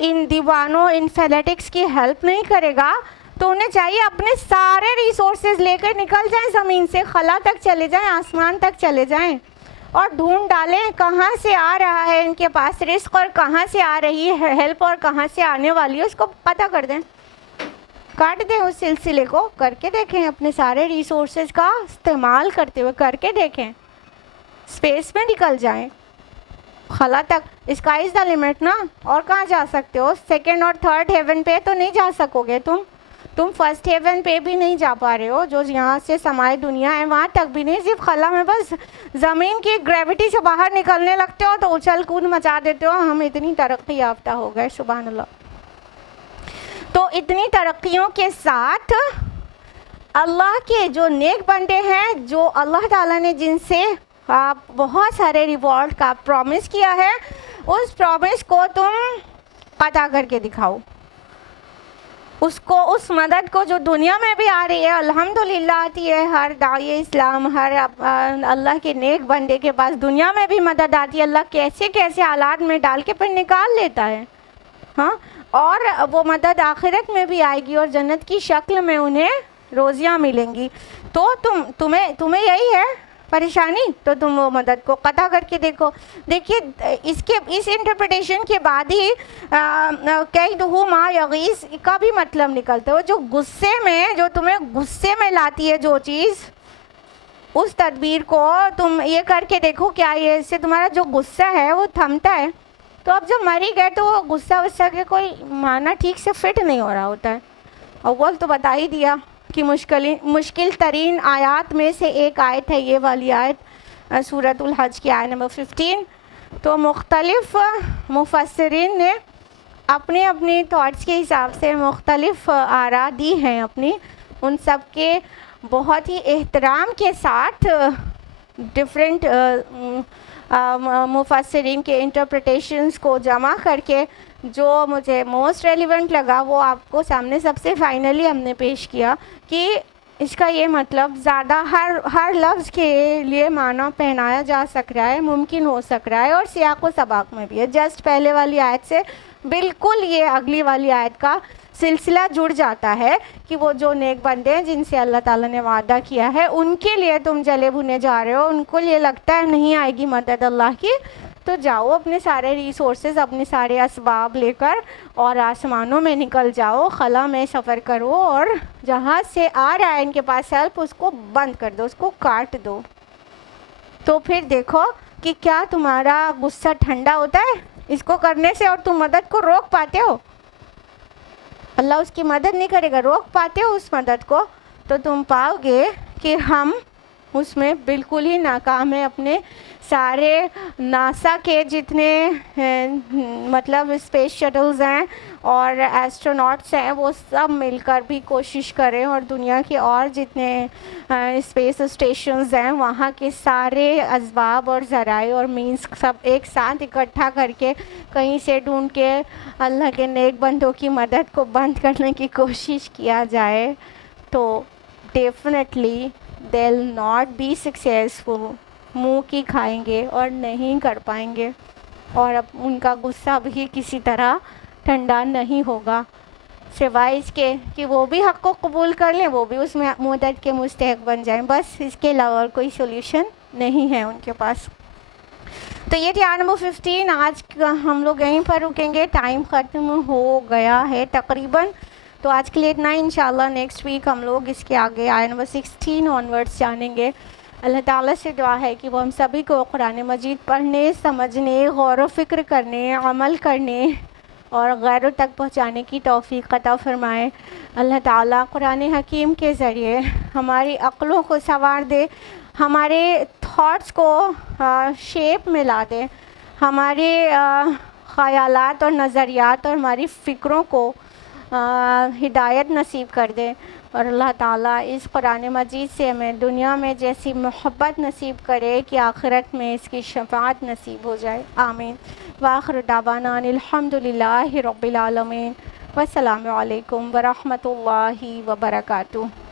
ان دیوانوں، ان فینیٹکس کی ہیلپ نہیں کرے گا تو انہیں چاہیے اپنے سارے ریسورسز لے کر نکل جائیں، زمین سے خلا تک چلے جائیں، آسمان تک چلے جائیں اور ڈھونڈ ڈالیں کہاں سے آ رہا ہے ان کے پاس رزق اور کہاں سے آ رہی ہے ہیلپ اور کہاں سے آنے والی ہے، اس کو پتہ کر دیں، کاٹ دیں اس سلسلے کو، کر کے دیکھیں، اپنے سارے ریسورسز کا استعمال کرتے ہوئے کر کے دیکھیں، اسپیس میں نکل جائیں خلا تک. اسکائی از دا لمٹ نا. اور کہاں جا سکتے ہو؟ سیکنڈ اور تھرڈ ہیون پہ تو نہیں جا سکو گے تم. تم فرسٹ ہیون پہ بھی نہیں جا پا رہے ہو، جو یہاں سے سمائے دنیا ہے وہاں تک بھی نہیں، صرف خلا میں بس زمین کی گریوٹی سے باہر نکلنے لگتے ہو تو اچھل کود مچا دیتے ہو. ہم اتنی ترقی یافتہ ہو گئے، سبحان اللہ. تو اتنی ترقیوں کے ساتھ اللہ کے جو نیک بندے ہیں، جو اللہ تعالیٰ نے جن سے بہت سارے ریوارڈ کا پرومس کیا ہے، اس پرومس کو تم قطع کر کے دکھاؤ. اس مدد کو جو دنیا میں بھی آ رہی ہے الحمدللہ آتی ہے، ہر داعی اسلام، ہر اللہ کے نیک بندے کے پاس دنیا میں بھی مدد آتی ہے. اللہ کیسے کیسے حالات میں ڈال کے پھر نکال لیتا ہے. ہاں، اور وہ مدد آخرت میں بھی آئے گی اور جنت کی شکل میں انہیں روزیاں ملیں گی. تو تمہیں یہی ہے پریشانی، تو تم وہ مدد کو قطع کر کے دیکھو. دیکھیے اس انٹرپریٹیشن کے بعد ہی کیدہ ما یغیظ کا بھی مطلب نکلتا ہے. وہ جو غصے میں، جو تمہیں غصے میں لاتی ہے جو چیز، اس تدبیر کو تم یہ کر کے دیکھو کیا یہ اس سے تمہارا جو غصہ ہے وہ تھمتا ہے. تو اب جب مری گئے تو وہ غصہ کے کوئی معنی ٹھیک سے فٹ نہیں ہو رہا ہوتا ہے. اول تو بتا ہی دیا کہ مشکل ترین آیات میں سے ایک آیت ہے یہ والی آیت، سورۃ الحج کی آیت نمبر 15. تو مختلف مفسرین نے اپنے اپنے تھاٹس کے حساب سے مختلف آراء دی ہیں اپنی، ان سب کے بہت ہی احترام کے ساتھ ڈفرینٹ مفسرین کے انٹرپریٹیشنز کو جمع کر کے جو مجھے موسٹ ریلیونٹ لگا وہ آپ کو سامنے سب سے فائنلی ہم نے پیش کیا کہ اس کا یہ مطلب زیادہ ہر لفظ کے لیے معنی پہنایا جا سک رہا ہے، ممکن ہو سک رہا ہے، اور سیاق و سباق میں بھی ہے. جسٹ پہلے والی آیت سے بالکل یہ اگلی والی آیت کا سلسلہ جڑ جاتا ہے کہ وہ جو نیک بندے ہیں جن سے اللہ تعالیٰ نے وعدہ کیا ہے ان کے لیے تم جلے بھنے جا رہے ہو، ان کو یہ لگتا ہے نہیں آئے گی مدد اللہ کی، تو جاؤ اپنے سارے ریسورسز، اپنے سارے اسباب لے کر اور آسمانوں میں نکل جاؤ، خلا میں سفر کرو، اور جہاں سے آ رہا ہے ان کے پاس ہیلپ اس کو بند کر دو، اس کو کاٹ دو. تو پھر دیکھو کہ کیا تمہارا غصہ ٹھنڈا ہوتا ہے اس کو کرنے سے، اور تم مدد کو روک پاتے ہو. اللہ اس کی مدد نہیں کرے گا، روک پاتے ہو اس مدد کو، تو تم پاؤ گے کہ ہم اس میں بالکل ہی ناکام ہیں. اپنے سارے ناسا کے جتنے مطلب اسپیس شٹلز ہیں اور ایسٹروناٹس ہیں وہ سب مل کر بھی کوشش کریں، اور دنیا کے اور جتنے اسپیس اسٹیشنز ہیں وہاں کے سارے اسباب اور ذرائع اور مینس سب ایک ساتھ اکٹھا کر کے کہیں سے ڈھونڈ کے اللہ کے نیک بندوں کی مدد کو بند کرنے کی کوشش کیا جائے تو definitely they'll not be successful. منہ کی کھائیں گے اور نہیں کر پائیں گے، اور اب ان کا غصہ بھی کسی طرح ٹھنڈا نہیں ہوگا سوائے اس کے کہ وہ بھی حق کو قبول کر لیں، وہ بھی اس میں مدد کے مستحق بن جائیں. بس اس کے علاوہ اور کوئی سولوشن نہیں ہے ان کے پاس. تو یہ تھی آیت نمبر 15. آج ہم لوگ یہیں پر رکیں گے، ٹائم ختم ہو گیا ہے تقریباً. تو آج کے لیے اتنا ہی. انشاءاللہ نیکسٹ ویک ہم لوگ اس کے آگے آیت نمبر 16 آنورڈس جانیں گے. اللہ تعالیٰ سے دعا ہے کہ وہ ہم سبھی کو قرآن مجید پڑھنے، سمجھنے، غور و فکر کرنے، عمل کرنے اور غیروں تک پہنچانے کی توفیق عطا فرمائے. اللہ تعالیٰ قرآن حکیم کے ذریعے ہماری عقلوں کو سنوار دے، ہمارے تھاٹس کو شیپ میں لا دے، ہمارے خیالات اور نظریات اور ہماری فکروں کو ہدایت نصیب کر دے. اور اللہ تعالیٰ اس قرآن مجید سے ہمیں دنیا میں جیسی محبت نصیب کرے کہ آخرت میں اس کی شفاعت نصیب ہو جائے. آمین. وآخر دعوانا الحمد للہ رب العالمین. والسلام علیکم ورحمۃ اللہ وبرکاتہ.